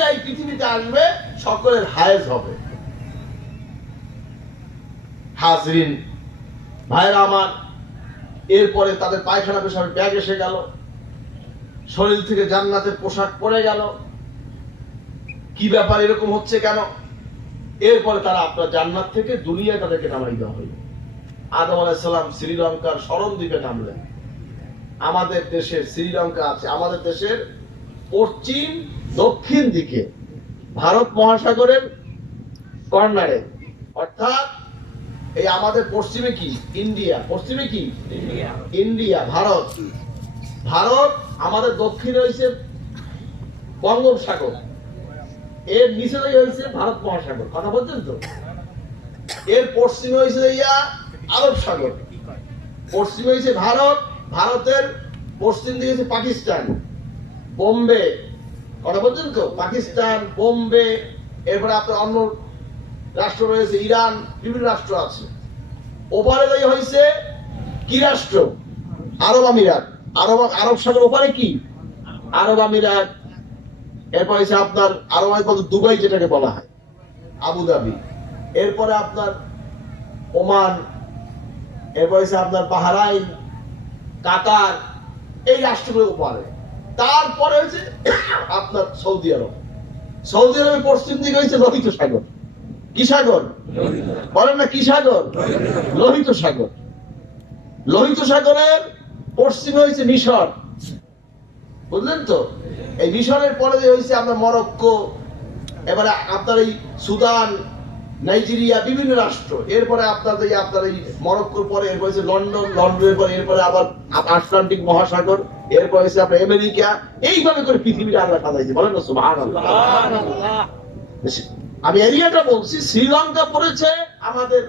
নবীরা এই পৃথিবীতে আসবে, সকলের হায়েজ হবে। হাজরিন ভাইরা আমার, এরপরে তাদের পায়খানা পেশাবের ব্যাগ এসে গেল, শরীর থেকে জান্নাতের পোশাক পরে গেল। কি ব্যাপার, এরকম হচ্ছে কেন? এরপরে তারা আপনার জান্নাত থেকে দুনিয়ায় তাদেরকে নামাই দেওয়া হইল। আদম আলাইহিস সালাম শ্রীলঙ্কার শরণ দ্বীপে নামলেন। আমাদের দেশের শ্রীলঙ্কা আছে আমাদের দেশের পশ্চিম দক্ষিণ দিকে, ভারত মহাসাগরের কর্নারে, অর্থাৎ এই আমাদের পশ্চিমে কি ইন্ডিয়া, পশ্চিমে কি ইন্ডিয়া, ভারত, ভারত আমাদের দক্ষিণে হয়েছে বঙ্গোপসাগর, এর নিচে হয়েছে ভারত মহাসাগর, কথা বলছেন তো? এর পশ্চিমে হয়েছে আরব সাগর, পশ্চিমে হয়েছে ভারত, ভারতের পশ্চিম দিকে হচ্ছে পাকিস্তান, বোম্বে, কথা বলছেন তো? পাকিস্তান, বোম্বে, এরপরে আপনার অন্য রাষ্ট্র রয়েছে ইরান, বিভিন্ন রাষ্ট্র আছে। ওপারে হয়েছে কি রাষ্ট্র? আরব আমিরাত, আরব সাগর ওপারে কি আরব আমিরাত। এরপর হয়েছে আপনার আরব আমিরাত বলতে দুবাই, যেটাকে বলা হয় আবুধাবি। এরপরে আপনার ওমান, এরপর হয়েছে আপনার বাহরাইন, কাতার, এই রাষ্ট্রগুলো ওপারে। তারপরে হয়েছে আপনার সৌদি আরব। সৌদি আরবের পশ্চিম দিকে হয়েছে লোহিত সাগর। কি সাগর বলেন না? কি সাগর? লোহিত সাগর। লোহিত সাগরের পশ্চিমে হয়েছে মিশর, বুঝলেন তো? এই মিশরের পরে হয়েছে আপনার মরক্কো, এবারে আপনার এই সুদান, নাইজেরিয়া, বিভিন্ন রাষ্ট্র। এরপরে আপনার এই মরক্কোর পরে এরপর হচ্ছে লন্ডন, লন্ডনের পরে এরপরে আবার আটলান্টিক মহাসাগর, এরপর হচ্ছে আপনার আমেরিকা। এইভাবে করে পৃথিবীটা আল্লাহ সাজাইছে, বলেন না সুবহানাল্লাহ। আমি এরিয়াটা বলছি, শ্রীলঙ্কা পড়েছে আমাদের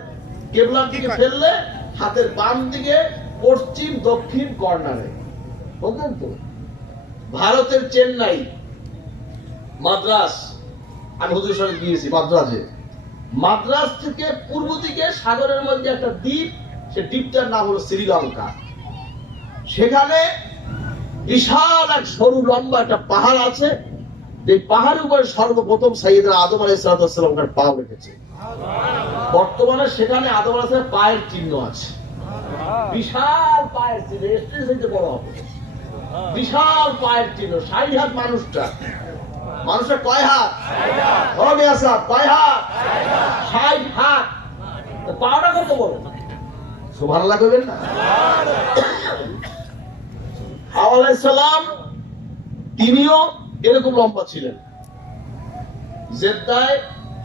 কেবলার দিকে ফেললে হাতের বাম দিকে পশ্চিম দক্ষিণ কর্নারে, বুঝলেন তো? ভারতের চেন্নাই, মাদ্রাস, আমি হুজুরের সঙ্গে গিয়েছি মাদ্রাজে। মাদ্রাস থেকে পূর্ব দিকে সাগরের মধ্যে একটা দ্বীপ, সে দ্বীপটার নাম হলো শ্রীলঙ্কা। সেখানে বিশাল এক সরু লম্বা একটা পাহাড় আছে, যে পাহাড়ের উপরে সর্বপ্রথম সাইয়েদনা আদম আলাইহিস সালাম তার পা রেখেছে। বর্তমানে সেখানে আদম আলাইহিস সালামের পায়ের চিহ্ন আছে, বিশাল পায়ের চিহ্ন, স্টেজ হইতে বড় হবে, বিশাল পায়ের চিহ্ন। 60 হাত মানুষটা, মানুষের কয় হাত? হবে আসা কয় হাত? 60 হাত। পাওয়াটা কত বড়? সুবহানাল্লাহ কইবেন না? হাওয়া আলাইহিস সালাম তিনিও এরকম লম্বা ছিলেন। জেদ্দায়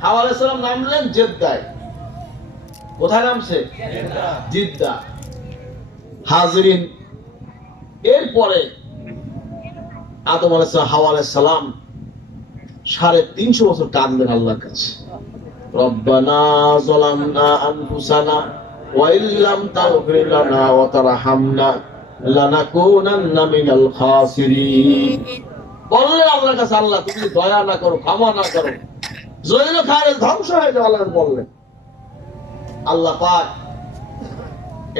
হাওয়া আলাইহিস সালাম নামলেন, জেদ্দায়। কোথায় নামছে? জিদ্দা। হাজরিন, এরপরে আদম আলাইহিস সালাম, হাওয়া আলাইহিস সালাম 350 বছর কাঁদলেন আল্লাহর কাছে। রব্বানা যালামনা আনফুসানা ওয়া ইল্লাম তাগফির লানা ওয়া তারহামনা লানাকুনান্না মিনাল খাসিরিন। বললেন আল্লাহর কাছে, আল্লাহ তুমি দয়া না করো, ক্ষমা না করো, জলিল খায়রে ধ্বংস হয়ে যাবে। আল্লাহ বললেন। আল্লাহ পাক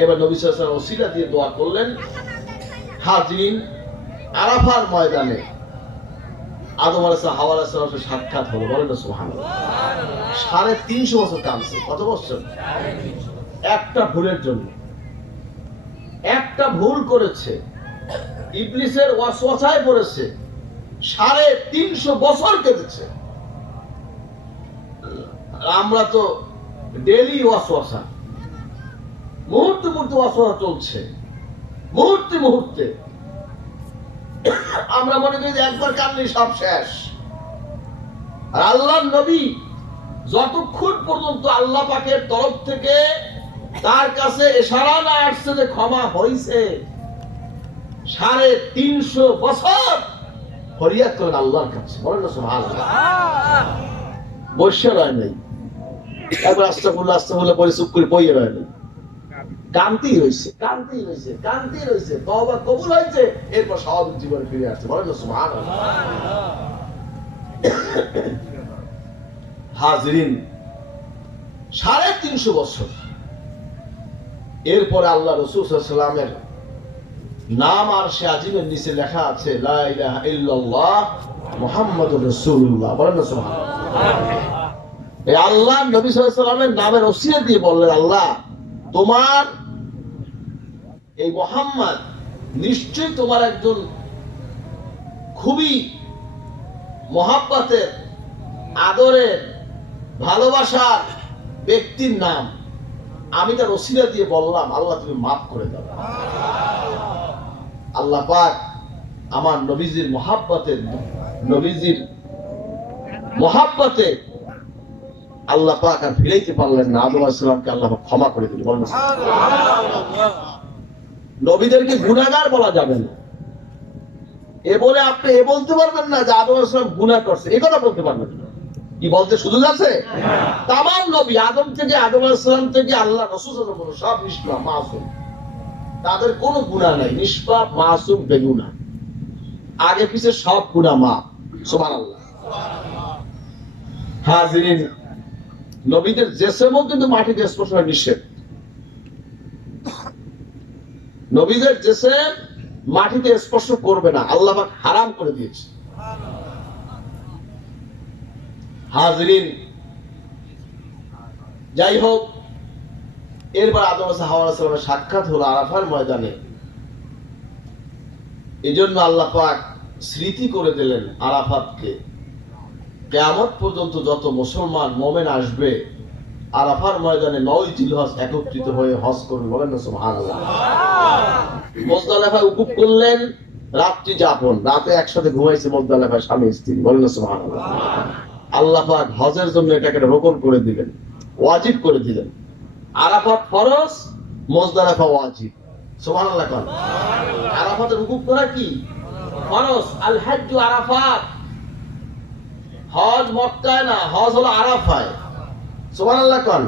এবার নবী সাল্লাল্লাহু আলাইহি ওয়াসাল্লাম ওসিলা দিয়ে দোয়া করলেন। হাজরিন, আরাফার ময়দানে আদম আলাইহিস সালাম, হাওয়া আলাইহিস সালামের সাক্ষাৎ হলো, বলেন না সুবহানাল্লাহ। 350 বছর কাঁদছে। কত বছর? একটা ভুলের জন্য, একটা ভুল করেছে, ইবলিসের ওয়াসওয়াসায় পড়েছে, 350 বছর কেটেছে। আমরা তো ডেইলি ওয়াসওয়াসা, মুহূর্তে মুহূর্তে ওয়াসওয়াসা চলছে, মুহূর্তে মুহূর্তে। আমরা মনে করি যে একবার কাঁদলে সব শেষ। আর আল্লাহর নবী যতক্ষণ পর্যন্ত আল্লাহ পাকের তরফ থেকে তার কাছে ইশারা না আসছে যে ক্ষমা হইছে, 350 বছর ফরিয়াদ করেন আল্লাহর কাছে, বলেন না সুবহানাল্লাহ। বসে রয় নাই, একবার আস্তাগফিরুল্লাহ আস্তাগফিরুল্লাহ বলে চুপ করে বইয়ে রয় নাই, কান্তি হয়েছে, কান্তি হয়েছে, কান্তি হয়েছে, তওবা কবুল হয়েছে, এরপর স্বাভাবিক জীবনে ফিরে আসছে, বলেন না সুবহানাল্লাহ। হাজরিন, 350 বছর। এরপরে আল্লাহ রাসূল সাল্লাল্লাহু আলাইহি ওয়াসাল্লামের নাম আরশে আজিমের নিচে লেখা আছে, লা ইলাহা ইল্লাল্লাহ মুহাম্মাদুর রাসূলুল্লাহ। বলেন না সুবহানাল্লাহ। এই আল্লাহ নবী সাল্লাল্লাহু আলাইহি ওয়াসাল্লামের নামের ওসিয়ত দিয়ে বললেন, আল্লাহ তোমার এই মুহাম্মদ নিশ্চয়ই তোমার একজন খুবই মহাব্বতের, আদরের, ভালোবাসার ব্যক্তির নাম। আমি তার ওসিলা দিয়ে বললাম, আল্লাহ তুমি মাফ করে দাও। আল্লাহ পাক আমার নবীজির মহাব্বতে আল্লাহ পাক আর ফিরাইতে পারলেন না। আদম আলাইহিস সালামকে আল্লাহ পাক ক্ষমা করে দিলেন। বলেন সুবহানাল্লাহ। নবীদেরকে গুনাহগার বলা যাবে না। এ বলে আপনি এ বলতে পারবেন না যে আদম আলাইহিস সালাম গুনাহ করছে, এই কথা বলতে পারবেন না। কি বলতে সুযোগ আছে? তামাম নবী আদম আলাইহিস সালাম থেকে আল্লাহ রাসূল সাল্লাল্লাহু আলাইহি ওয়াসাল্লাম সব নিষ্পাপ, মাসুম, তাদের কোনো গুনাহ নাই, নিষ্পাপ, মাসুম, বেগুনাহ, আগে পিছে সব গুনাহ মাফ। সুবহানাল্লাহ। হাজিরিন, নবীদের জিসমও কিন্তু মাটিতে স্পর্শ করা নিষেধ। নবীদের জিসম মাটিতে স্পর্শ করবে না, আল্লাহ পাক হারাম করে দিয়েছে। হাজিরিন, যাই হোক, এরপর আদম ও হাওয়া আলাইহিস সালামের সাক্ষাৎ হলো আরাফার ময়দানে। এজন্য আল্লাহ পাক স্মৃতি করে দিলেন আরাফাতকে। কিয়ামত পর্যন্ত যত মুসলমান মুমিন আসবে আরাফার ময়দানে 9 জিলহজ একত্রিত হয়ে হজ করবে। বলেন না সুবহানাল্লাহ। মুজদালিফায় উকুফ করলেন, রাত্রি যাপন, রাতে একসাথে ঘুমাইছে মুজদালিফায় স্বামী স্ত্রী। বলেন না সুবহানাল্লাহ। আল্লাহ পাক হজের জন্য এটাকে রোকন করে দিলেন, ওয়াজিব করে দিলেন। আরাফাত ফরজ, মুজদালিফা ওয়াজিব। সুবহানাল্লাহ। কোন আরাফাতের উকুফ করা কি ফরজ? আল হজ্জু আরাফাত। হজ মক্কায় না, হজ হলো আরাফায়। সুবহানাল্লাহ। কোন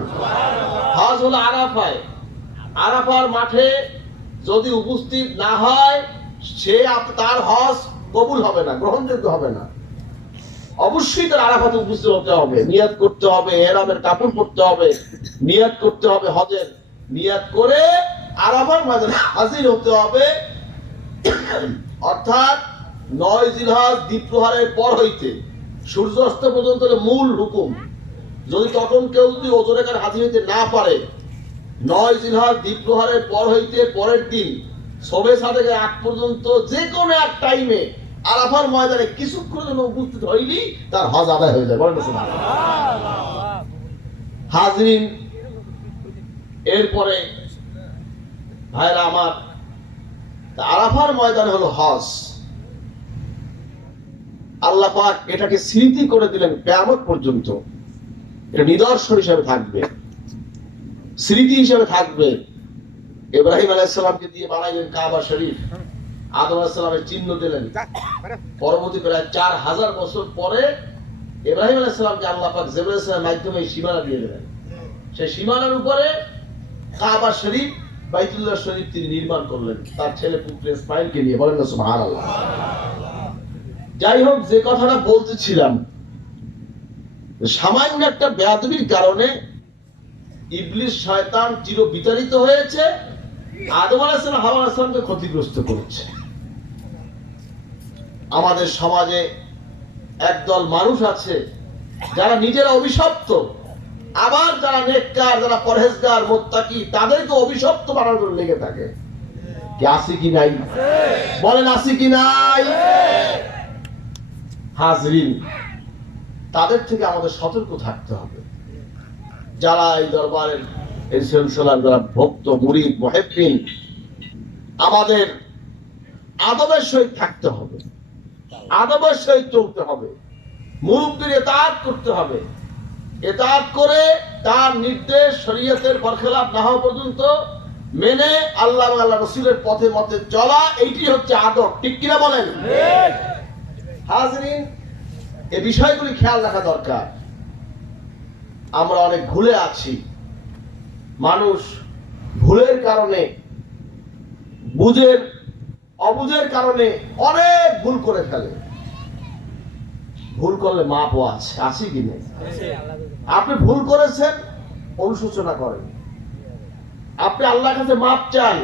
হজ হলো আরাফায়। আরাফার মাঠে যদি উপস্থিত না হয় সে তার হজ কবুল হবে না, গ্রহণযোগ্য হবে না। অবশ্যই তার আরাফাতে উপস্থিত হতে হবে, নিয়াত করতে হবে, ইহরামের কাপড় পরতে হবে, নিয়াত করতে হবে, হজের নিয়াত করে আরাফার ময়দানে হাজির হতে হবে। অর্থাৎ 9 জিলহজ দ্বীপ্রহারের পর হইতে সূর্যাস্ত পর্যন্ত মূল হুকুম। যদি তখন কেউ যদি ওজরে কার হাজির হইতে না পারে, 9 জিলহজ দ্বীপ্রহারের পর হইতে পরের দিন শবে সাদেকের আগ পর্যন্ত যে কোনো এক টাইমে আরাফার ময়দানে কিছুক্ষণের জন্য উপস্থিত হইলেই তার হজ আদায় হয়ে যায়। বলেন সুবহানাল্লাহ। হাজিরিন, এরপরে ভাইরা আমার, আরাফার ময়দানে হলো হজ। আল্লাহ পাক এটাকে স্মৃতি করে দিলেন কিয়ামত পর্যন্ত। এটা নিদর্শন হিসেবে থাকবে, স্মৃতি হিসেবে থাকবে। ইব্রাহিম আলাইহিস সালামকে দিয়ে বানাইলেন কাবা শরীফ, আদম আলাইহিস সালামের চিহ্ন দিলেন। পরবর্তী প্রায় 4000 বছর পরে ইব্রাহিম আলাইহিস সালামকে আল্লাহ পাক জিবরাইল আলাইহিস সালামের মাধ্যমে সীমানা দিয়ে দিলেন। সেই সীমানার উপরে কাবা শরীফ, বাইতুল্লাহ শরীফ তিনি নির্মাণ করলেন তার ছেলে পুত্র ইসমাঈলকে নিয়ে। বলেন না সুবহানাল্লাহ। যাই হোক, যে কথাটা বলতেছিলাম, সামান্য একটা বেয়াদবির কারণে ইবলিস শয়তান চির বিতাড়িত হয়েছে, আদম আলাইহিস সালাম হাওয়া আলাইহিস সালামকে ক্ষতিগ্রস্ত করেছে। আমাদের সমাজে একদল মানুষ আছে যারা নিজেরা অভিশপ্ত, আবার যারা নেককার, যারা পরহেজগার, মুত্তাকি, তাদেরকে অভিশপ্ত বানানোর জন্য লেগে থাকে। কি আছে কি নাই? বলেন আছে কি নাই? হাজরিন, তাদের থেকে আমাদের সতর্ক থাকতে হবে। যারা এই দরবারের এই সিলসিলার যারা ভক্ত, মুরিদ, মুহিব্বিন, আমাদের আদবের সহিত থাকতে হবে, আদবের সহিত চলতে হবে, মুরব্বির ইতাআত করতে হবে। ইতাআত করে তার নির্দেশ শরীয়তের বরখেলাপ না হওয়া পর্যন্ত মেনে আল্লাহ এবং আল্লাহ রাসূলের পথে মতে চলা, এইটি হচ্ছে আদব। ঠিক কিনা বলেন? হাজরিন, এই বিষয়গুলি খেয়াল রাখা দরকার। আমরা অনেক ভুলে আছি। মানুষ ভুলের কারণে, অবুঝের কারণে অনেক ভুল করে ফেলে। ভুল করলে মাপও আছে কি নেই? আপনি ভুল করেছেন, অনুশোচনা করেন, আপনি আল্লাহর কাছে মাপ চান,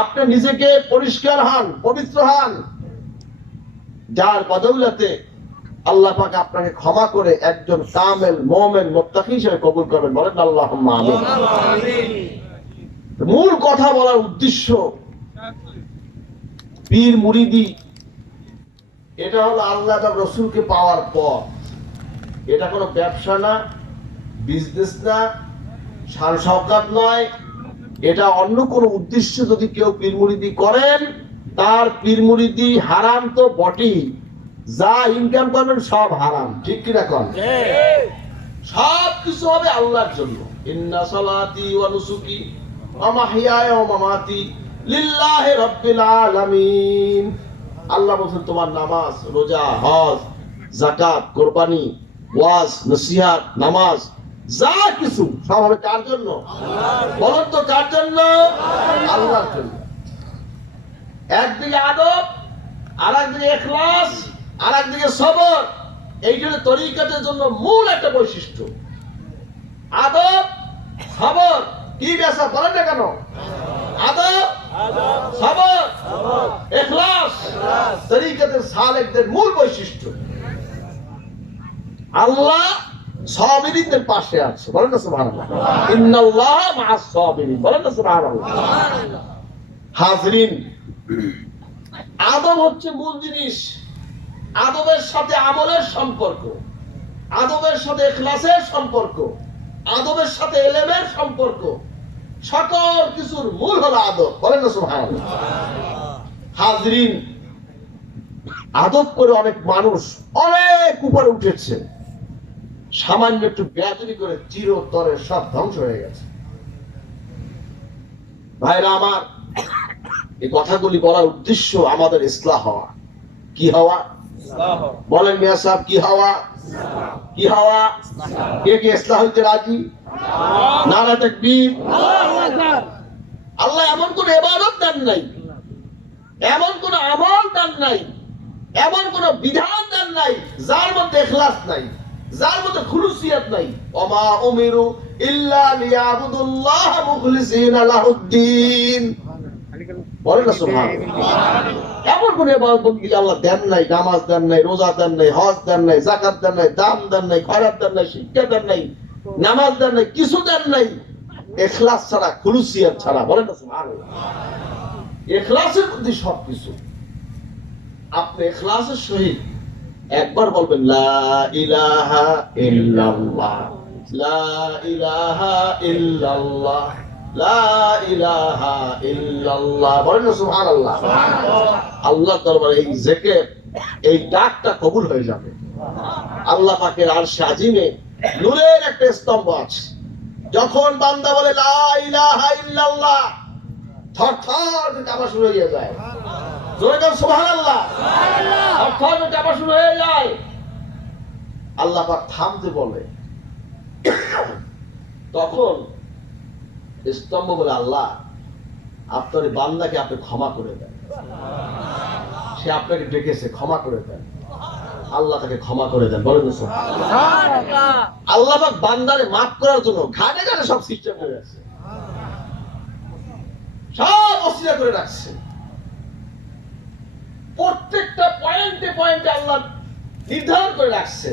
আপনি নিজেকে পরিষ্কার হন, পবিত্র হন। যার বদৌলতে আল্লাহ পাক আপনাকে ক্ষমা করে একজন কামেল মুমিন মুত্তাকি হিসেবে কবুল করবেন। বলেন আল্লাহুম্মা আমিন। মূল কথা বলার উদ্দেশ্য, পীর মুরিদি এটা হলো আল্লাহ এবং রসুলকে পাওয়ার পর। এটা কোনো ব্যবসা না, বিজনেস না, শান শওকত নয়। এটা অন্য কোনো উদ্দেশ্য যদি কেউ পীর মুরিদি করেন, তার পীর মুরিদি হারাম তো বটেই, যা ইনকাম করবেন সব হারাম। ঠিক কিনা কোন? সব কিছু হবে আল্লাহর জন্য। ইন্না সালাতি ওয়া নুসুকি ওয়া মাহইয়ায়া ওয়া মামাতি লিল্লাহি রাব্বিল আলামিন। আল্লাহ বলেন তোমার নামাজ, রোজা, হজ, যাকাত, কুরবানি, ওয়াজ, নসিহত, নামাজ যা কিছু সব হবে কার জন্য? বলুন তো কার জন্য? আল্লাহর জন্য। একদিকে আদব, আর একদিকে ইখলাস, আর একদিকে সবর। এই জন্য তরিকাতের জন্য মূল একটা বৈশিষ্ট্য আদব, সবর। কি বেসা বলেন না কেন? আদব, সবর, ইখলাস তরিকাতের সালেকদের মূল বৈশিষ্ট্য। আল্লাহ সাবিরিনদের পাশে আছে। বলেন না সুবহানাল্লাহ। ইন্নাল্লাহ মা'আস সাবিরিন। বলেন না সুবহানাল্লাহ। হাজরিন, আদব হচ্ছে মূল জিনিস। আদবের সাথে আমলের সম্পর্ক, আদবের সাথে ইখলাসের সম্পর্ক, আদবের সাথে ইলমের সম্পর্ক। সকল কিছুর মূল হলো আদব। বলেন না সুবহানাল্লাহ। হাজরিন, আদব করে অনেক মানুষ অনেক উপরে উঠেছে, সামান্য একটু বেয়াদবি করে চিরতরে সব ধ্বংস হয়ে গেছে। ভাইরা আমার, এই কথাগুলি বলার উদ্দেশ্য আমাদের ইসলাহ হওয়া। কি হওয়া? বলেন মিয়া সাহেব, কি হওয়া? কি হওয়া? কে কে ইসলাহ হইতে রাজি? নারা তাকবীর। আল্লাহ এমন কোন ইবাদত দেন নাই, এমন কোন আমল দেন নাই, এমন কোন বিধান দেন নাই যার মধ্যে ইখলাস নাই, যার মধ্যে খুলুসিয়াত নাই। ওমা উমিরু ইল্লা লিয়াবুদুল্লাহ মুখলিসিনা লাহুদ্দিন। বলেন না সুবহানাল্লাহ। এমন কোন ইবাদত বন্দেগী আল্লাহ দেন নাই, নামাজ দেন নাই, রোজা দেন নাই, হজ দেন নাই, যাকাত দেন নাই, দান দেন নাই, খয়রাত দেন নাই, শিক্ষা দেন নাই, নামাজ দেন নাই, কিছু দেন নাই ইখলাস ছাড়া, খুলুসিয়াত ছাড়া। বলেন না সুবহানাল্লাহ। ইখলাসের মধ্যে সবকিছু। আপনি ইখলাসের সহিত একবার বলবেন লা ইলাহা ইল্লাল্লাহ, লা ইলাহা ইল্লাল্লাহ, লা ইলাহা ইল্লাল্লাহ। বলেন না সুবহানাল্লাহ। আল্লাহর দরবারে এই জিকির, এই ডাকটা কবুল হয়ে যাবে। আল্লাহ পাকের আরশে আজিমে নূরের একটা স্তম্ভ আছে। যখন বান্দা বলে লা ইলাহা ইল্লাল্লাহ, থরথর কাঁপা শুরু হয়ে যায়। জোরে বলেন সুবহানাল্লাহ। থরথর কাঁপা শুরু হয়ে যায়। আল্লাহ পাক থামতে বলে, তখন স্তম্ভ বলে আল্লাহ আপনার বান্দাকে আপনি ক্ষমা করে দেন, সে আপনাকে ডেকেছে, ক্ষমা করে দেন। আল্লাহ তাকে ক্ষমা করে দেন। বলেন সুবহানাল্লাহ। আল্লাহ পাক বান্দারে মাফ করার জন্য ঘাটে ঘাটে সব সিস্টেম করে রাখছে, সব ওসিলা করে রাখছে। প্রত্যেকটা পয়েন্টে পয়েন্টে আল্লাহ নির্ধারণ করে রাখছে,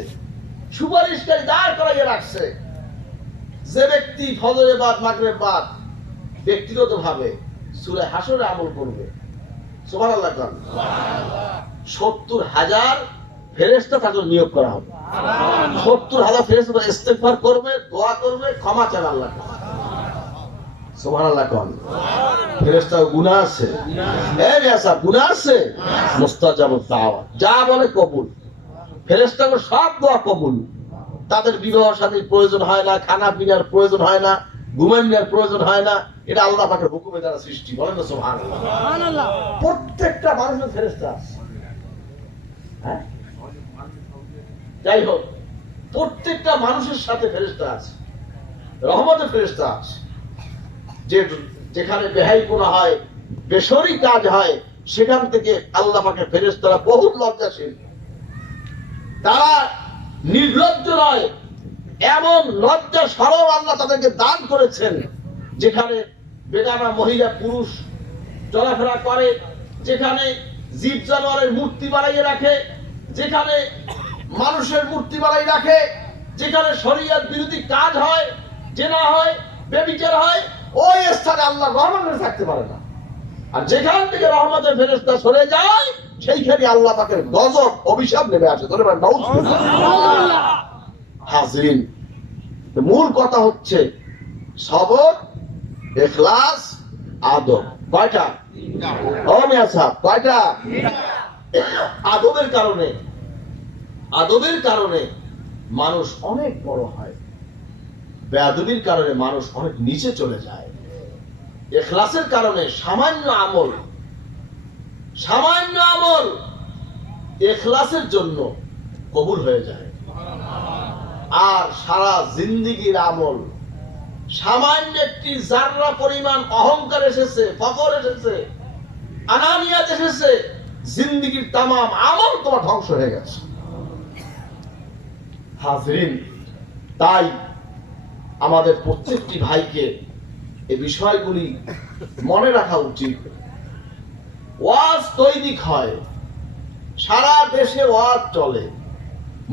সুপারিশকারী দাঁড় করাইয়ে রাখছে। যে ব্যক্তি ফজরের বাদ, মাগরিবের বাদ ব্যক্তিগতভাবে সূরা হাশরে আমল করবে, সুবহানাল্লাহ, ৭০,০০০ ফেরেশতা তাকে নিয়োগ করা হবে। ৭০,০০০ ফেরেশতা ইস্তেগফার করবে, দোয়া করবে, ক্ষমা চাইবে আল্লাহকে। সুবহানাল্লাহ। কোন ফেরেশতা গুনাহ আছে? এই মেয়াসা গুনাহ আছে? মুস্তাজাবুদ দাওয়াত, যা বলে কবুল। ফেরেশতাদের সব দোয়া কবুল। তাদের বিবাহ শাদীর প্রয়োজন হয় না, খানা পিনার প্রয়োজন হয় না, ঘুমানোর প্রয়োজন হয় না। এটা আল্লাহ পাকের হুকুমে দ্বারা সৃষ্টি। বলেন না সুবহানাল্লাহ। সুবহানাল্লাহ। প্রত্যেকটা মানুষের ফেরেশতা আছে। হ্যাঁ, যাই হোক, প্রত্যেকটা মানুষের সাথে ফেরেশতা আছে, রহমতের ফেরেশতা আছে। যেখানে বেহাইপনা হয়, বেশরী কাজ হয়, সেখান থেকে আল্লাহ পাকের ফেরেশতারা বহুত লজ্জাশীল। তারা নির্লজ্জ নয়, এমন লজ্জা সরব আল্লাহ তাদেরকে দান করেছেন। যেখানে বেগানা মহিলা পুরুষ চলাফেরা করে, যেখানে জীব জানোয়ারের মূর্তি বানাইয়ে রাখে, যেখানে মানুষের মূর্তি বানাই রাখে, যেখানে শরীয়ত বিরোধী কাজ হয়, জেনা হয়, ব্যভিচার হয়, ওই স্থানে আল্লাহ রহমান থাকতে পারে না। আর যেখান থেকে রহমতের ফেরেশতা সরে যায়, সেইখানে আল্লাহ পাকের গজব, অভিশাপ নেমে আসে। ধরে বলেন নাউজুবিল্লাহ। হাজরিন, মূল কথা হচ্ছে সবর, ইখলাস, আদব। কয়টা? ও মিয়া সাহেব, কয়টা? আদবের কারণে মানুষ অনেক বড় হয়, বেয়াদবির কারণে মানুষ অনেক নিচে চলে যায়। ইখলাসের কারণে সামান্য আমল ইখলাসের জন্য কবুল হয়ে যায়। আর সারা জিন্দেগীর আমল, সামান্য একটি জাররা পরিমাণ অহংকার এসেছে, ফখর এসেছে, আনানিয়াত এসেছে, জিন্দেগীর তামাম আমল তোমার ধ্বংস হয়ে গেছে। হাজরিন, তাই আমাদের প্রত্যেকটি ভাইকে এই বিষয়গুলি মনে রাখা উচিত। ওয়াজ দৈনিক হয়, সারা দেশে ওয়াজ চলে,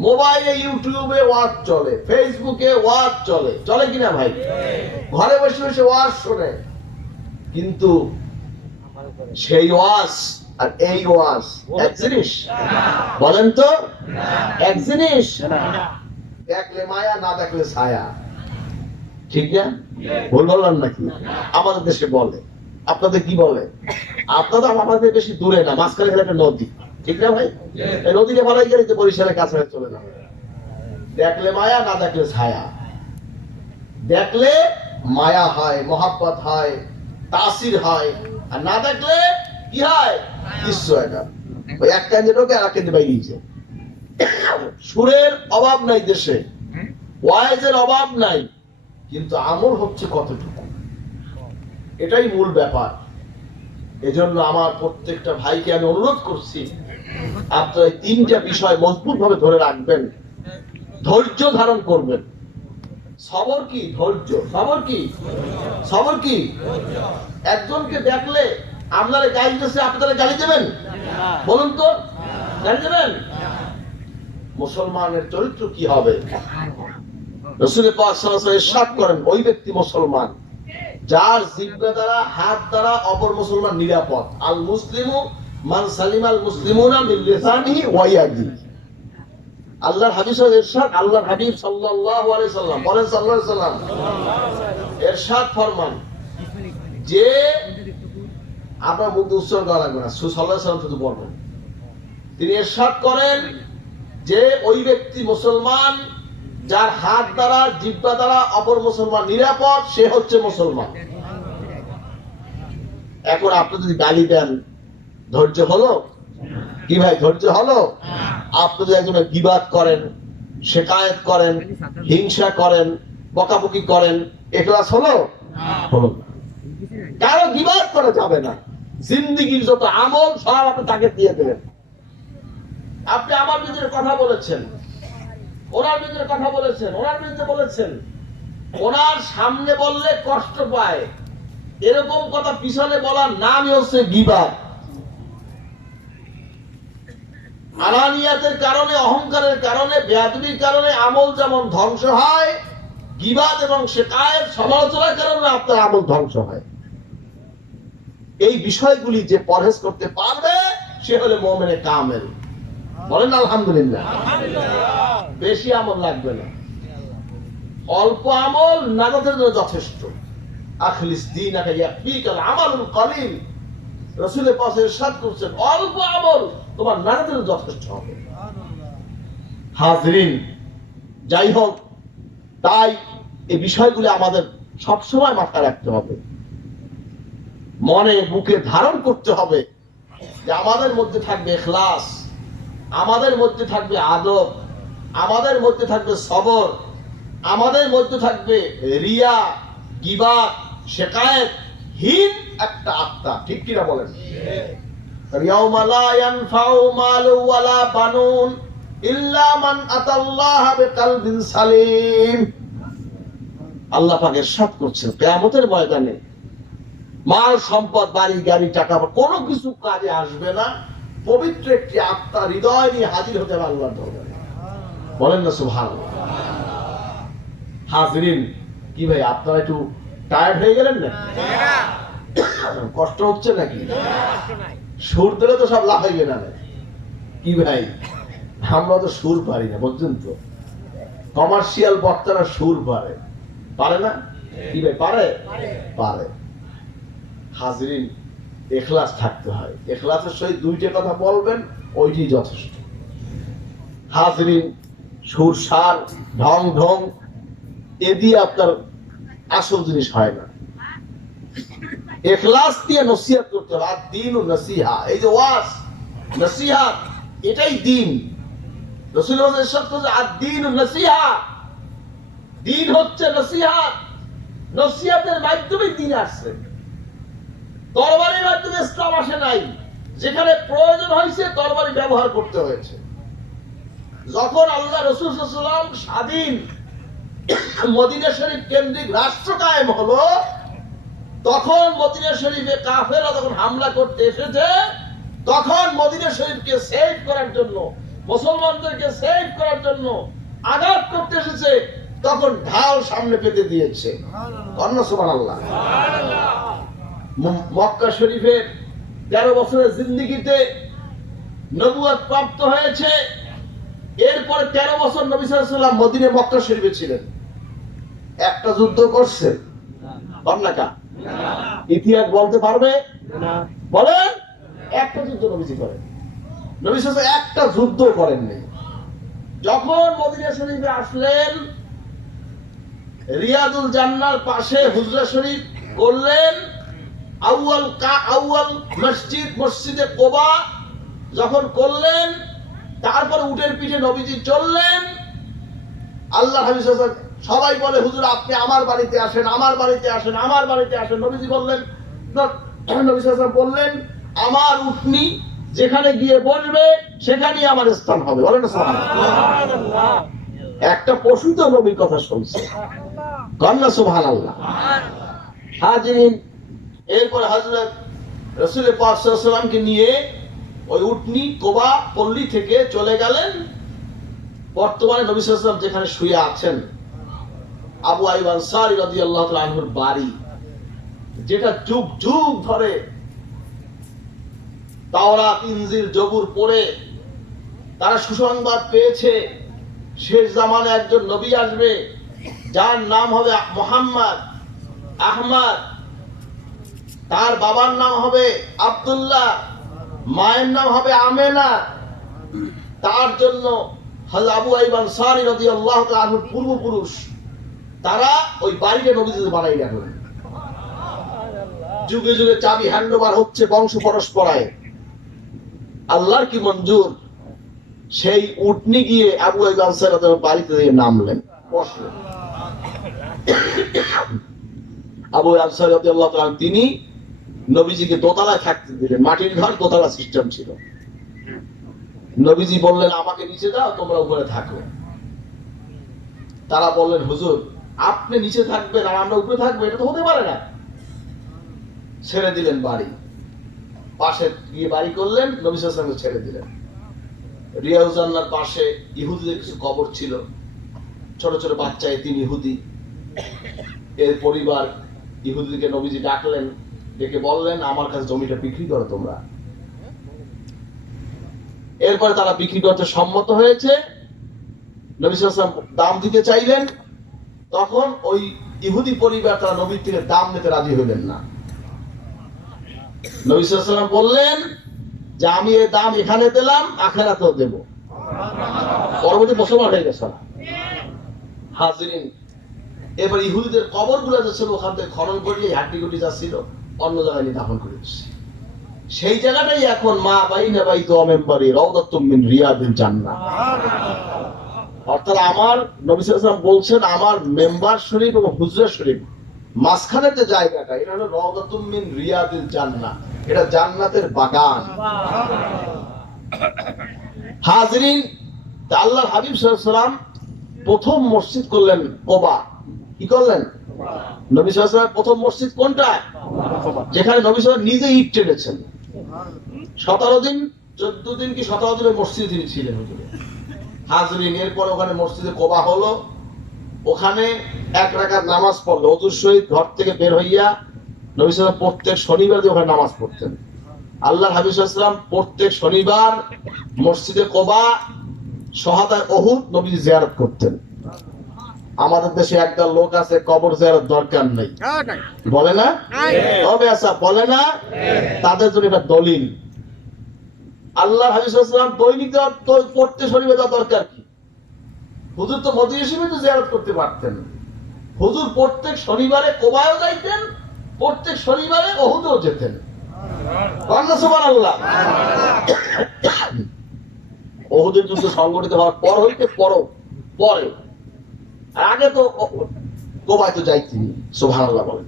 মোবাইলে ইউটিউবে ওয়াজ চলে, ফেসবুকে ওয়াজ চলে, চলে কিনা ভাই? ঘরে বসে বসে ওয়াজ শোনে, কিন্তু সেই ওয়াজ আর এই ওয়াজ এক জিনিস? বলেন তো, এক জিনিস? দেখলে মায়া, না দেখলে ছায়া, ঠিক না? ভুল বললাম নাকি? আমাদের দেশে বলে, আপনাদের কি বলে? আপনাদের আমাদের বেশি দূরে না, মাঝখানে গেলে একটা নদী, ঠিক না ভাই? এই নদীতে বানাই গেলে তো বরিশালের কাছে চলে যাবে। দেখলে মায়া, না দেখলে ছায়া। দেখলে মায়া হয়, মহাব্বত হয়, তাসির হয়, আর না দেখলে কি হয়? কিছু হয় না। ওই এক কেন্দ্রে ঢোকে আর এক কেন্দ্রে বাইরে যায়। সুরের অভাব নাই দেশে, ওয়াইজের অভাব নাই, কিন্তু আমল হচ্ছে কতটুকু, এটাই মূল ব্যাপার। এজন্য আমার প্রত্যেকটা ভাইকে আমি অনুরোধ করছি, আপনারা এই তিনটা বিষয় মজবুত ভাবে ধরে রাখবেন, ধৈর্য ধারণ করবেন। সবর কি? ধৈর্য। সবর কি? সবর কি? একজনকে দেখলে আপনারা গালি দিচ্ছে, আপনারা গালি দেবেন? বলুন তো, গালি দেবেন? মুসলমানের চরিত্র কি হবে? রাসূল পাক সাল্লাল্লাহু আলাইহি ওয়াসাল্লাম ইরশাদ করেন, ওই ব্যক্তি মুসলমান যার জিহ্বা দ্বারা, হাত দ্বারা অপর মুসলমান নিরাপদ। আল মুসলিমু মান সালিমাল মুসলিমুনা মিন লিসানিহি ওয়া ইয়াদিহি। আল্লাহর হাবিবের ইরশাদ, আল্লাহর হাবিব সাল্লাল্লাহু আলাইহি সাল্লাম বলেন, সাল্লাল্লাহু আলাইহি সাল্লাম ইরশাদ ফরমান যে, আপনার মুখ দিয়ে উচ্চারণ করা লাগবে না, সাল্লাল্লাহু আলাইহি সাল্লাম শুধু বলবেন। তিনি ইরশাদ করেন যে ওই ব্যক্তি মুসলমান যার হাত দ্বারা, জিহ্বা দ্বারা অপর মুসলমান নিরাপদ, সে হচ্ছে মুসলমান। এখন আপনি যদি গালি দেন, ধৈর্য হলো কি ভাই? ধৈর্য হলো? আপনি যদি একজনের গীবাত করেন, শিকায়েত করেন, হিংসা করেন, বকাবকি করেন, ইখলাস হলো? হলো না। কারো গীবাত করা যাবে না। জিন্দেগীর যত আমল সব আপনি তাকে দিয়ে দেবেন। আপনি আমার বিরুদ্ধে কথা বলেছেন, ওনার বিরুদ্ধে কথা বলেছেন, ওনার বিরুদ্ধে বলেছেন, ওনার সামনে বললে কষ্ট পায়, এরকম কথা পিছনে বলার নামই হচ্ছে গীবাত। আনানিয়াতের কারণে, অহংকারের কারণে, বেয়াদবির কারণে আমল যেমন ধ্বংস হয়, গীবাত এবং শিকায়েত, সমালোচনার কারণে আপনার আমল ধ্বংস হয়। এই বিষয়গুলি যে পরহেজ করতে পারবে, সে হলে মুমিনে কামেল। বলেন আলহামদুলিল্লাহ। বেশি আমল লাগবে না, অল্প আমল নাজাতের জন্য যথেষ্ট। আখলিস দীনাকা ইয়াকফিকাল আমালুল কলিল। রাসূল পাক ইরশাদ করেছেন, অল্প আমল তোমার নাজাতের জন্য যথেষ্ট হবে। হাজরিন, যাই হোক, তাই এই বিষয়গুলো আমাদের সবসময় মাথায় রাখতে হবে, মনে বুকে ধারণ করতে হবে যে আমাদের মধ্যে থাকবে ইখলাস, আমাদের মধ্যে থাকবে আদব, আমাদের মধ্যে থাকবে সবর, আমাদের মধ্যে থাকবে রিয়া, গীবাত, শিকায়েত হীন একটা আত্মা। ঠিক কিনা বলেন? ইয়াউমা লা ইয়ানফাউ মালু ওয়ালা বানুন ইল্লা মান আতাল্লাহা বিকলবিন সালিম। আল্লাহ পাক ইরশাদ করছেন, কিয়ামতের ময়দানে মাল সম্পদ, বাড়ি গাড়ি, টাকা কোনো কিছু কাজে আসবে না পবিত্র একটি আত্মা হৃদয় নিয়ে হাজির হতে হবে আল্লাহর দরবারে। বলেন না সুবহানাল্লাহ। হাজিরিন, কি ভাই আপনারা একটু টায়ার্ড হয়ে গেলেন না? কষ্ট হচ্ছে নাকি? সুর দিলে তো সব লাফাইবে না কি ভাই? আমরা তো সুর পারি না, বুঝছেন তো। কমার্শিয়াল বক্তারা সুর পারে, পারে না? কি ভাই পারে? পারে। হাজিরিন, ইখলাস থাকতে হয়। ইখলাসের সহিত দুইটা কথা বলবেন, ওইটি যথেষ্ট। হাজিরিন, সুর সার ঢং ঢং এ দিয়ে আপনার আসল জিনিস হয় না। ইখলাস দিয়ে নসিহত করতে হবে। আর দ্বীন ও নসিহা, এই যে ওয়াজ নসিহত, এটাই দ্বীন। রাসূলুল্লাহ সাল্লাল্লাহু আলাইহি ওয়াসাল্লাম আর দ্বীন ও নসিহা, দ্বীন হচ্ছে নসিহত। নসিহতের মাধ্যমে দ্বীন আসছে, তরবারির মাধ্যমে ইসলাম আসে নাই। যেখানে প্রয়োজন হয়েছে তরবারি ব্যবহার করতে হয়েছে। যখন আল্লাহ রাসূল সাল্লাল্লাহু আলাইহি ওয়াসাল্লাম স্বাধীন মদিনা শরীফ কেন্দ্রিক রাষ্ট্র কায়েম হলো, তখন মদিনা শরীফে কাফেররা যখন হামলা করতে এসেছে, তখন মদিনা শরীফকে সেভ করার জন্য, মুসলমানদেরকে সেভ করার জন্য আঘাত করতে এসেছে, তখন ঢাল সামনে পেতে দিয়েছে। সুবহানাল্লাহ। মক্কা শরীফের 13 বছরের জিন্দেগিতে নবুয়ত প্রাপ্ত হয়েছে। এরপরে 13 বছর নবী সাল্লাল্লাহু আলাইহি ওয়াসাল্লাম মদিনা মক্কা শরীফে ছিলেন। একটা যুদ্ধ করছে? না। ইতিহাস বলতে পারবে না? বলেন, একটা যুদ্ধ নবীজি করেন। নবী সাল্লাল্লাহু আলাইহি ওয়াসাল্লাম একটা যুদ্ধ করেননি। যখন মদিনা শরীফে আসলেন, রিয়াদুল জান্নার পাশে হুজরা শরীফ করলেন। আউয়াল মসজিদ, মসজিদে কোবা যখন করলেন, তারপর উটের পিঠে নবীজি চললেন। আল্লাহ হাবিব সাল্লাল্লাহু আলাইহি ওয়াসাল্লাম সবাই বলে, হুজুর আপনি আমার বাড়িতে আসেন, আমার বাড়িতে আসেন, আমার বাড়িতে আসেন। নবীজি বললেন, নবী সাল্লাল্লাহু আলাইহি ওয়াসাল্লাম বললেন, আমার উটনি যেখানে গিয়ে বসবে সেখানেই আমার স্থান হবে। বলেন সুবহানাল্লাহ। একটা পশু তো নবীর কথা শুনছে। কন্যা সুবহানাল্লাহ। হাজিরিন, এরপর হযরত রাসূল পাক সাল্লাল্লাহু আলাইহি ওয়াসাল্লামকে নিয়ে ওই উটনি কোবা পল্লী থেকে চলে গেলেন বর্তমানে নবী সাল্লাল্লাহু আলাইহি ওয়াসাল্লাম যেখানে শুয়ে আছেন, আবু আইয়ুব আনসারী রাদিয়াল্লাহু তাআলা আনহুর বাড়ি, যেটা যুগ যুগ ধরে তাওরাত, ইনজিল, জবুর পড়ে তারা সুসংবাদ পেয়েছে শেষ জামানে একজন নবী আসবে, যার নাম হবে মুহাম্মদ, আহমদ, তার বাবার নাম হবে আব্দুল্লাহ, মায়ের নাম হবে আমেনা। তার জন্য হযরত আবু আইয়ুব আনসারী রাদিয়াল্লাহু তাআলা আনহুর পূর্বপুরুষ তারা ওই বাড়িটা নবীজি বানাই রাখলেন। যুগে যুগে চাবি হ্যান্ডওভার হচ্ছে বংশ পরস্পরায়। আল্লাহর কি মঞ্জুর, সেই উটনি গিয়ে আবু আইয়ুব আনসারী রাদিয়াল্লাহু বাড়িতে গিয়ে নামলেন, বসলেন। আবু আইয়ুব আনসারী রাদিয়াল্লাহু তাআলা তিনি নবীজিকে দোতলায় থাকতে দিলেন। মাটির ঘর, দোতলা সিস্টেম ছিল। নবীজি বললেন, আমাকে নিচে দাও, তোমরা উপরে থাকো। তারা বললেন, হুজুর আপনি নিচে থাকবেন আর আমরা উপরে থাকবো, এটা তো হতে পারে না। ছেড়ে দিলেন বাড়ি, পাশে গিয়ে বাড়ি করলেন, নবী সাল্লাল্লাহু আলাইহি ওয়াসাল্লাম ছেড়ে দিলেন। রিয়াদুল জান্নার পাশে ইহুদিদের কিছু কবর ছিল, ছোট ছোট বাচ্চা এতিম ইহুদি। এর পরিবার ইহুদিকে নবীজি ডাকলেন, ডেকে বললেন, আমার কাছে জমিটা বিক্রি করো তোমরা। এরপরে তারা বিক্রি করতে সম্মত হয়েছে। নবী সাল্লাল্লাহু আলাইহি ওয়াসাল্লাম দাম দিতে চাইলেন, তখন ওই ইহুদি পরিবার তারা নবীর থেকে দাম নিতে রাজি হইলেন না। নবী সাল্লাল্লাহু আলাইহি ওয়াসাল্লাম বললেন যে আমি এই দাম এখানে দিলাম, আখিরাতেও দেব। পরবর্তী মুসলমান হয়ে গেছে। হাজিরিন, এবার ইহুদিদের কবরগুলো যে ছিল ওখান থেকে খনন করলে হাড্ডিগুটি যা ছিল অন্য জায়গায় নিয়ে দাফন করে দিচ্ছে। সেই জায়গাটাই এখন মা বাইনা বাইতু মেম্বারি রাউদাতুম মিন রিয়াদিল জান্নাহ। অর্থাৎ আমার নবী সাল্লাল্লাহু আলাইহি ওয়াসাল্লাম বলছেন, আমার মেম্বার শরীফ এবং হুজরা শরীফ মাঝখানের যে জায়গাটা, এটা হলো রাউদাতুম মিন রিয়াদিল জান্নাহ, এটা জান্নাতের বাগান। হাজিরিন, আল্লাহর হাবিব সাল্লাল্লাহু আলাইহি ওয়াসাল্লাম প্রথম মসজিদ করলেন কোবা। কি করলেন? নবী সাল্লাল্লাহু আলাইহি ওয়াসাল্লাম প্রথম মসজিদ কোনটা? যেখানে নবী সাল্লাল্লাহু আলাইহি ওয়াসাল্লাম নিজে ইট টেনেছেন। 17 দিন 14 দিন কি 17 দিনের মসজিদে তিনি ছিলেন হুজুরে হাজরিন। এরপর ওখানে মসজিদে কোবা হলো, ওখানে 1 রাকাত নামাজ পড়লো ওযুর সহিত ঘর থেকে বের হইয়া। নবী সাল্লাল্লাহু আলাইহি ওয়াসাল্লাম প্রত্যেক শনিবার ওখানে নামাজ পড়তেন। আল্লাহর হাবিব সাল্লাল্লাহু আলাইহি ওয়াসাল্লাম প্রত্যেক শনিবার মসজিদে কোবা শাহাদায়ে উহুদ নবী জিয়ারত করতেন। আমাদের দেশে একটা লোক আছে কবর জিয়ারত দরকার নেই, বলে না? তবে আচ্ছা বলে না, তাদের জন্য এটা দলিল। আল্লাহর হাবিব সাল্লাল্লাহু আলাইহি ওয়াসাল্লাম দৈনিক পড়তে শরীফে যাওয়া দরকার কি? হুজুর তো মদিনা শরীফে তো জিয়ারত করতে পারতেন। হুজুর প্রত্যেক শনিবারে কোবায়ও যাইতেন, প্রত্যেক শনিবারে উহুদেও যেতেন। সুবহানাল্লাহ। উহুদের যুদ্ধ সংগঠিত হওয়ার পর হইতে পরে আগে তো কোবায় তো যাইতেন। সুবহানাল্লাহ বলেন।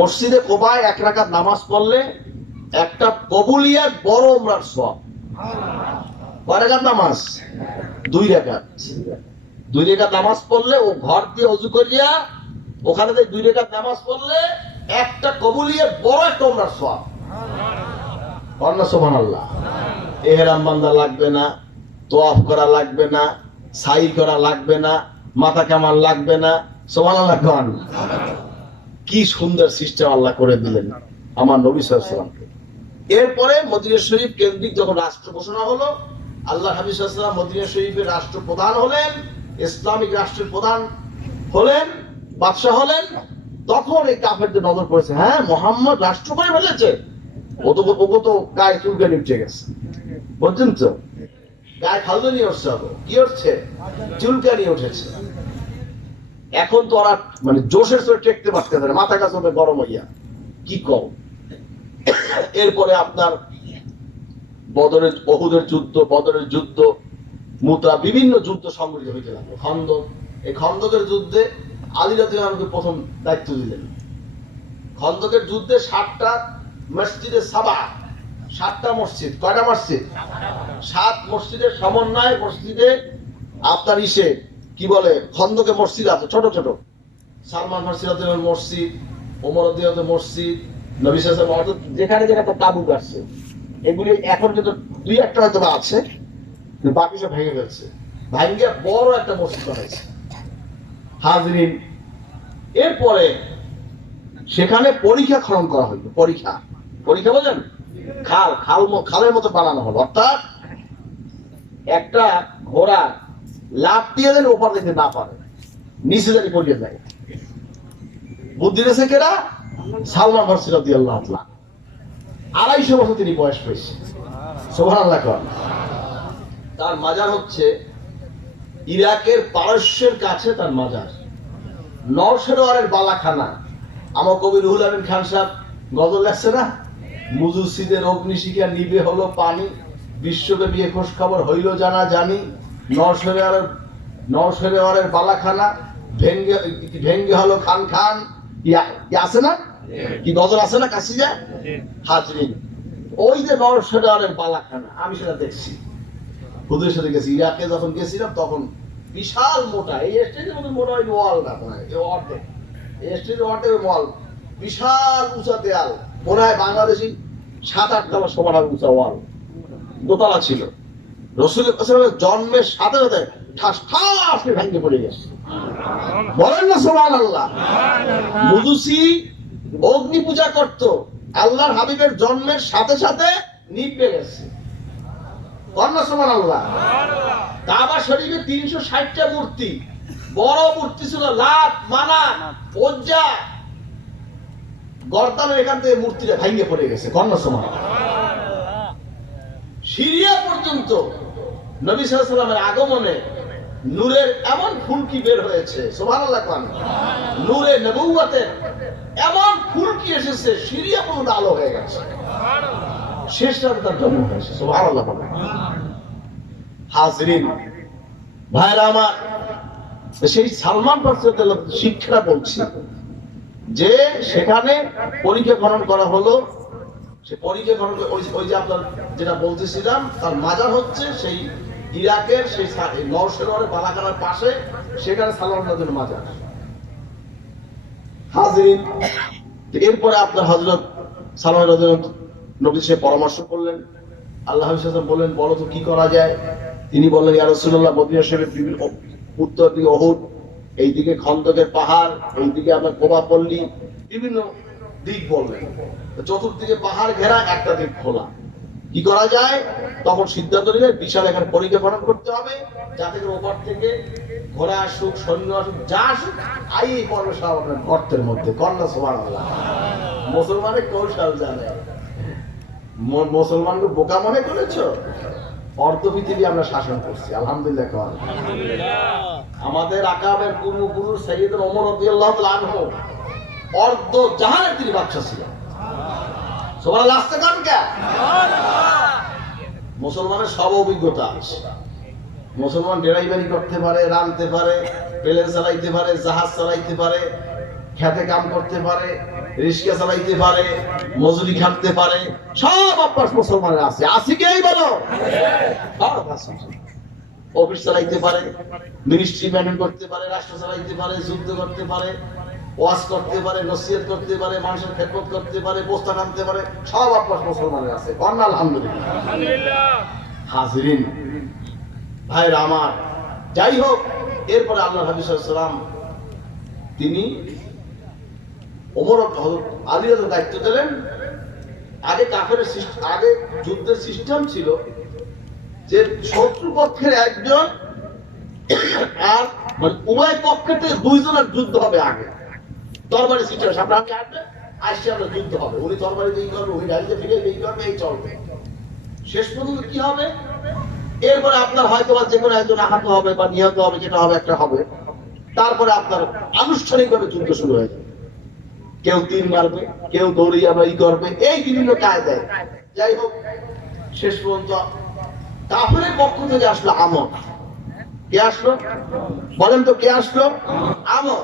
মসজিদে কোবায় 1 রাকাত নামাজ পড়লে একটা কবুলিয়ার বড় উমরার সওয়াব। কয় রাকাত নামাজ? 2 রাকাত। 2 রাকাত নামাজ পড়লে ও ঘর দিয়ে ওযু করিয়া ওখানে 2 রাকাত নামাজ পড়লে একটা কবুলিয়ার বড় একটা উমরার সওয়াব। সুবহানাল্লাহ। ইহরাম বাঁধা লাগবে না, তাওয়াফ করা লাগবে না, সাই করা লাগবে না, মাথা কামান লাগবে না। সুবহানাল্লাহ। কি সুন্দর সিস্টেম আল্লাহ করে দিলেন আমার নবী সাল্লাল্লাহু আলাইহি ওয়াসাল্লামকে। এরপরে মদিনা শরীফ কেন্দ্রিক যখন রাষ্ট্র ঘোষণা হলো, আল্লাহ হাবিব সাল্লাল্লাহু আলাইহি ওয়াসাল্লাম মদিনা শরীফের রাষ্ট্রপ্রধান হলেন, ইসলামিক রাষ্ট্রের প্রধান হলেন, বাদশা হলেন। তখন এই কাফেরদের নজর পড়েছে, হ্যাঁ মুহাম্মদ রাষ্ট্র করে ফেলেছে। ও তো গায়ে চুলকানি উঠে গেছে, বুঝছেন তো? গায়ে খালদানি উঠছে, কি উঠছে? চুলকানি উঠেছে। এখন তো ওরা মানে জোশের সঙ্গে টেকতে পারতেছে না, মাথা কাছে গরম হইয়া কি কম। এরপরে আপনার উহুদের যুদ্ধ, মুতা, বিভিন্ন যুদ্ধ সংগঠিত হইতে লাগলো। খন্দক, এই খন্দকের যুদ্ধে আলী রাদিয়াল্লাহু আনহুকে প্রথম দায়িত্ব দিলেন। খন্দকের যুদ্ধে 7টা মসজিদে সাবা, 7টা মসজিদ। কয়টা মসজিদ? 7 মসজিদের সমন্বয়। মসজিদে আপনার কি বলে খন্দকে মসজিদ আছে ছোট ছোট। সালমান ফারসি রাদিয়াল্লাহু মসজিদ, ওমর রাদিয়াল্লাহু মসজিদ, নবী সাল্লাল্লাহু আলাইহি ওয়াসাল্লাম যেখানে যেখানে তাবুক আসছে, এগুলি এখন কিন্তু 2-1টা হয়তো আছে, বাকি সব ভেঙে ফেলছে। ভাঙ্গে বড় একটা মসজিদ বানাইছে হাজরিন। এরপরে সেখানে পরীক্ষা খনন করা হইল। পরীক্ষা বোঝেন? খালের মতো বানানো হলো। অর্থাৎ একটা ঘোড়া লাফ দিয়ে দেন ওপার দিতে না পারে, নিচে জানি পড়িয়ে যায়। বুদ্ধি দিয়েছে কেরা? সালমান ফারসি রাদিয়াল্লাহু আনহু। 250 বছর তিনি বয়স পেয়েছে। সুবহানাল্লাহ। তার মাজার হচ্ছে ইরাকের পারস্যের কাছে, তার মাজার নওশেরওয়ারের বালাখানা। আমার কবি রুহুল আমিন খান সাহেব গজল লেখছে না, মুজুসিদের অগ্নিশিখা নিবে হলো পানি, বিশ্বব্যাপী খোঁজ খবর হইল জানা জানি, নওশেরওয়ারের বালাখানা ভেঙ্গে হলো খান খান। আছে না কি গজল আছে না কাশিজা হাজরিন? ওই যে নওশেরওয়ারের বালাখানা আমি সেটা দেখছি, হুজুরের সাথে গেছি। ইরাকে যখন গেছিলাম তখন বিশাল মোটা, এই স্টেজের মধ্যে মোটা ওই ওয়াল না, এই স্টেজের ওয়ার্ডের ওয়াল, বিশাল উঁচা দেয়াল, মনে হয় বাংলাদেশি 7-8 তলা সমান উঁচা ওয়াল, দোতলা ছিল। রাসূলের জন্মের সাথে সাথে ঠাস ঠাস ভেঙে পড়ে গেছে। বলেন না সুবহানাল্লাহ। মুজুসি অগ্নি পূজা করত, আল্লাহর হাবিবের জন্মের সাথে সাথে নিভে গেছে। সুবহানাল্লাহ। কাবা শরীফে 360টা মূর্তি, বড় মূর্তি ছিল লাত, মানাত, ওজ্জা, গর্দানের এখান থেকে মূর্তিটা ভেঙে পড়ে গেছে। সুবহানাল্লাহ। সিরিয়া পর্যন্ত নবী সাল্লাল্লাহু আলাইহি ওয়াসাল্লামের আগমনে নূরের এমন ফুলকি বের হয়েছে। সুবহানাল্লাহ। নূরে নবুয়তের এমন ফুলকি এসেছে, সিরিয়া পর্যন্ত আলো হয়ে গেছে। শেষ রাতে তার জন্ম হয়েছে। সুবহানাল্লাহ। হাজরিন ভাইরা আমার, সেই সালমান ফারসি শিক্ষা বলছি যে সেখানে পরীক্ষা খনন করা হলো। সে পরীক্ষা খনন ওই যে আপনার যেটা বলতেছিলাম, তার মাজার হচ্ছে সেই ইরাকের সেই নওশেরওয়ারের বালাখানার পাশে, সেখানে সালমান ফারসির মাজার। হাজরিন, এরপরে আপনার হযরত সালমান রাদিয়াল্লাহু নবী সে পরামর্শ করলেন। আল্লাহ বললেন, বলো তো কি করা যায়? তিনি বললেন, ইয়া রাসূলুল্লাহ, মদিনা শরীফের উত্তর দিকে উহুদ, এইদিকে খন্দকের পাহাড়, এইদিকে আপনার কোবা পল্লী, বিভিন্ন দিক বললেন। চতুর্দিকে পাহাড় ঘেরা, একটা দিক খোলা, কি করা যায়? তখন সিদ্ধান্ত নিলেন বিশাল এখানে পরিকল্পনা করতে হবে, যাতে করে ওপর থেকে ঘোড়া আসুক, সৈন্য আসুক, যা আসুক, আই পড়বে সব আপনার গর্তের মধ্যে। কন্যা সুবহানাল্লাহ। মুসলমানের কৌশল জানে। মুসলমানকে বোকা মনে করেছো? অর্ধ পৃথিবী আমরা শাসন করছি, আলহামদুলিল্লাহ। আমাদের আকাবের পূর্বপুরুষ সাইয়েদনা ওমর রাদিয়াল্লাহু তাআলা আনহু অর্ধ জাহানের তিনি বাদশা ছিলেন। সুবহানাল্লাহ। আসতে কান কে? মুসলমানের সব অভিজ্ঞতা আছে। মুসলমান ড্রাইভারি করতে পারে, রাঁধতে পারে, প্লেন চালাইতে পারে, জাহাজ চালাইতে পারে, খেতে কাম করতে পারে, রিক্সা চালাইতে পারে, মজুরি খাটতে পারে, সব অভ্যাস মুসলমানের আছে। আছে কি এই বলো? সব আছে। অফিস চালাইতে পারে, মিনিস্ট্রি ম্যানেজ করতে পারে, রাষ্ট্র চালাইতে পারে, যুদ্ধ করতে পারে, ওয়াজ করতে পারে, নসিহত করতে পারে, মানুষের খেদমত করতে পারে, বস্তা টানতে পারে, সব অভ্যাস মুসলমানের আছে। কন্যা আলহামদুলিল্লাহ। হাজিরিন ভাইরা আমার, যাই হোক, এরপরে আল্লাহ নবী সাল্লাল্লাহু আলাইহি ওয়াসাল্লাম তিনি ওমর আলী রাদিয়াল্লাহু দায়িত্ব দিলেন। আগে কাফেরের আগে যুদ্ধের সিস্টেম ছিল যে শত্রুপক্ষের একজন আর মানে উভয় পক্ষে দুইজনের যুদ্ধ হবে। আগে তরবারি সিস্টেম, সামনে আসছে, আমরা যুদ্ধ হবে, উনি তরবারি দিয়ে করবে, উনি গাড়িতে ফিরে এই করবে, এই চলবে। শেষ পর্যন্ত কি হবে? এরপরে আপনার হয়তো যে কোনো একজন আহত হবে বা নিহত হবে, যেটা হবে একটা হবে। তারপরে আপনার আনুষ্ঠানিকভাবে যুদ্ধ শুরু হয়ে যাবে। কেউ তীর মারবে, কেউ দৌড়িয়ে আমরা করবে, এই বিভিন্ন কায়দায়। যাই হোক, শেষ পর্যন্ত কাফেরের পক্ষ থেকে আসলো আমর। কে আসলো বলেন তো? কে আসলো? আমর।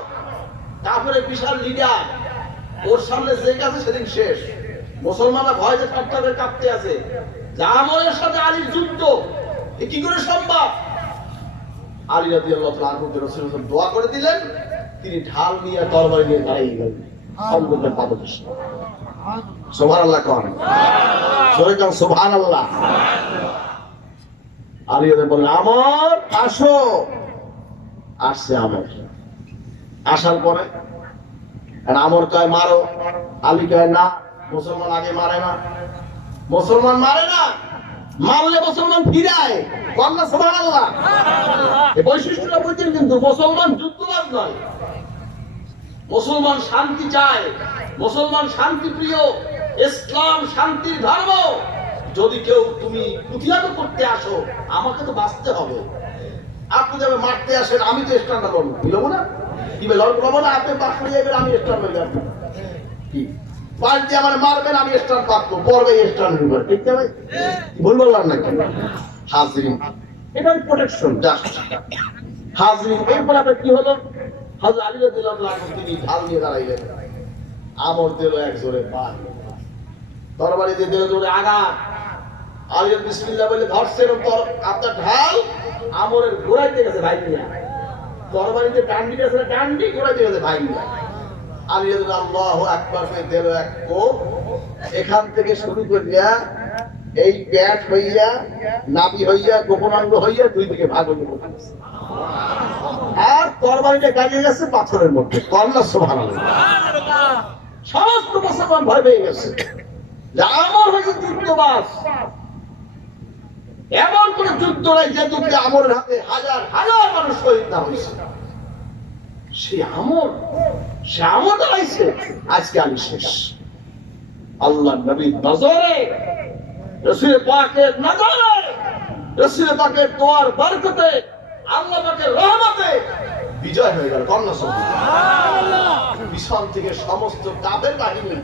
কাফেরের বিশাল লিডার, ওর সামনে যে কাছে সেদিন শেষ। মুসলমানরা ভয়ে কাঁপতে কাঁপতে আছে, আমরের সাথে আলীর যুদ্ধ, কি করে সম্ভব? আলী রাদিয়াল্লাহু তাআলা আনহু রাসূলুল্লাহ দোয়া করে দিলেন, তিনি ঢাল নিয়ে তরবারি নিয়ে দাঁড়িয়ে গেলেন খন্দকের পাদদেশে। সুবহানাল্লাহ। কোন জোরে কোন সুবহানাল্লাহ। আলী রাদিয়াল্লাহু বললেন, আমর আসো। আসছে আমর। আসার পরে আমর কয় মারো, আলী কয় না, মুসলমান আগে মারে না, মুসলমান মারে না, মারলে মুসলমান ফিরায়। কন্যা সুবহানাল্লাহ। এই বৈশিষ্ট্যটা বুঝছেন? কিন্তু মুসলমান যুদ্ধবাজ নয়, মুসলমান শান্তি চায়, মুসলমান শান্তি প্রিয়, ইসলাম শান্তির ধর্ম। যদি কেউ তুমি প্রতিহত করতে আসো, আমাকে তো বাঁচতে হবে। আপনি যাবে মারতে আসেন, আমি তো স্ট্যান্ডার্ড করবো, বুঝলো না? কি লড় করবো না, আপনি বাস করে যাবেন, আমি স্ট্যান্ড হয়ে যাবো। কি পাল্টি আমার মারবেন, আমি স্ট্যান্ড পাবো, পড়বে স্ট্যান্ডের উপর। ঠিক না ভাই? ভুল বললাম নাকি? হাজিরিন, এটা প্রোটেকশন জাস্ট। হাজিরিন, এরপর আপনার কি হলো? হযরত আলী রাদিয়াল্লাহু আনহু তিনি ঢাল নিয়ে দাঁড়াইলেন। আমর দিল এক জোরে বাঁ, তরবারি দিয়ে দিল জোরে আঘাত। আলী বিসমিল্লাহ বলে ধরছেন, আপনার ঢাল আমরের ঘোড়াইতে গেছে ভাই মিয়া। তরবারিতে ডান্ডি গেছে, ডান্ডি ঘোড়াইতে গেছে ভাই মিয়া। আলী রাদিয়াল্লাহু আল্লাহু আকবার করে দিল এক কোপ, এখান থেকে শুরু করিয়া এই পেট হইয়া, নাভি হইয়া, গোপনাঙ্গ হইয়া দুই দিকে ভাগ হয়ে গেছে। আর তরবারিটা গাড়িয়ে গেছে পাথরের মধ্যে। কন্যা সুবহানাল্লাহ। সমস্ত মুসলমান ভয় পেয়ে গেছে যে আমর হয়েছে যুদ্ধবাজ। এমন কোন যুদ্ধ নাই যে যুদ্ধে আমরের হাতে হাজার হাজার মানুষ শহীদ না হয়েছে। সে আমর দাঁড়াইছে, আজকে আমি শেষ। আল্লাহ নবীর নজরে, রাসূল পাকের নজরে, রাসূল পাকের দোয়ার বরকতে, আল্লাহ পাকের রহমতে বিজয় হয়ে গেল। কন্যা সুবহানাল্লাহ। পিছন থেকে সমস্ত কাফের বাহিনী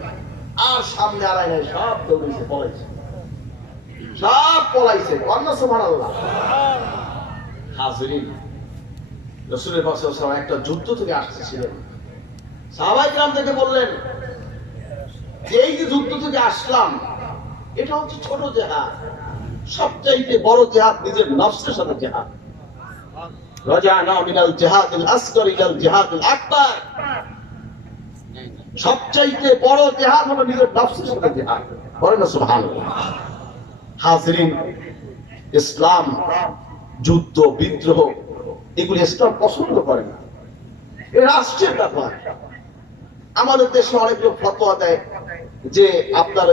আর সামনে আড়াই নাই, সব দৌড়েছে, পলাইছে, সব পলাইছে। কন্যা সুবহানাল্লাহ। হাজিরিন, রাসূল পাক সাল্লাল্লাহু আলাইহি ওয়াসাল্লাম একটা যুদ্ধ থেকে আসছিলেন। সাহাবায়ে কেরাম থেকে বললেন যে এই যে যুদ্ধ থেকে আসলাম, এটা হচ্ছে ছোট জিহাদ, সবচাইতে বড় জিহাদ নিজের নফসের সাথে জিহাদ। রাজানা মিনাল জিহাদিল আসগর ইলাল জিহাদিল আকবার। সবচাইতে বড় জিহাদ হলো নিজের নফসের সাথে জিহাদ। বলেন না সুবহানাল্লাহ। হাজিরিন, ইসলাম যুদ্ধ বিদ্রোহ এগুলি ইসলাম পছন্দ করে না, এ রাষ্ট্রের ব্যাপার। আমাদের দেশে অনেক লোক ফতোয়া দেয় যে আপনার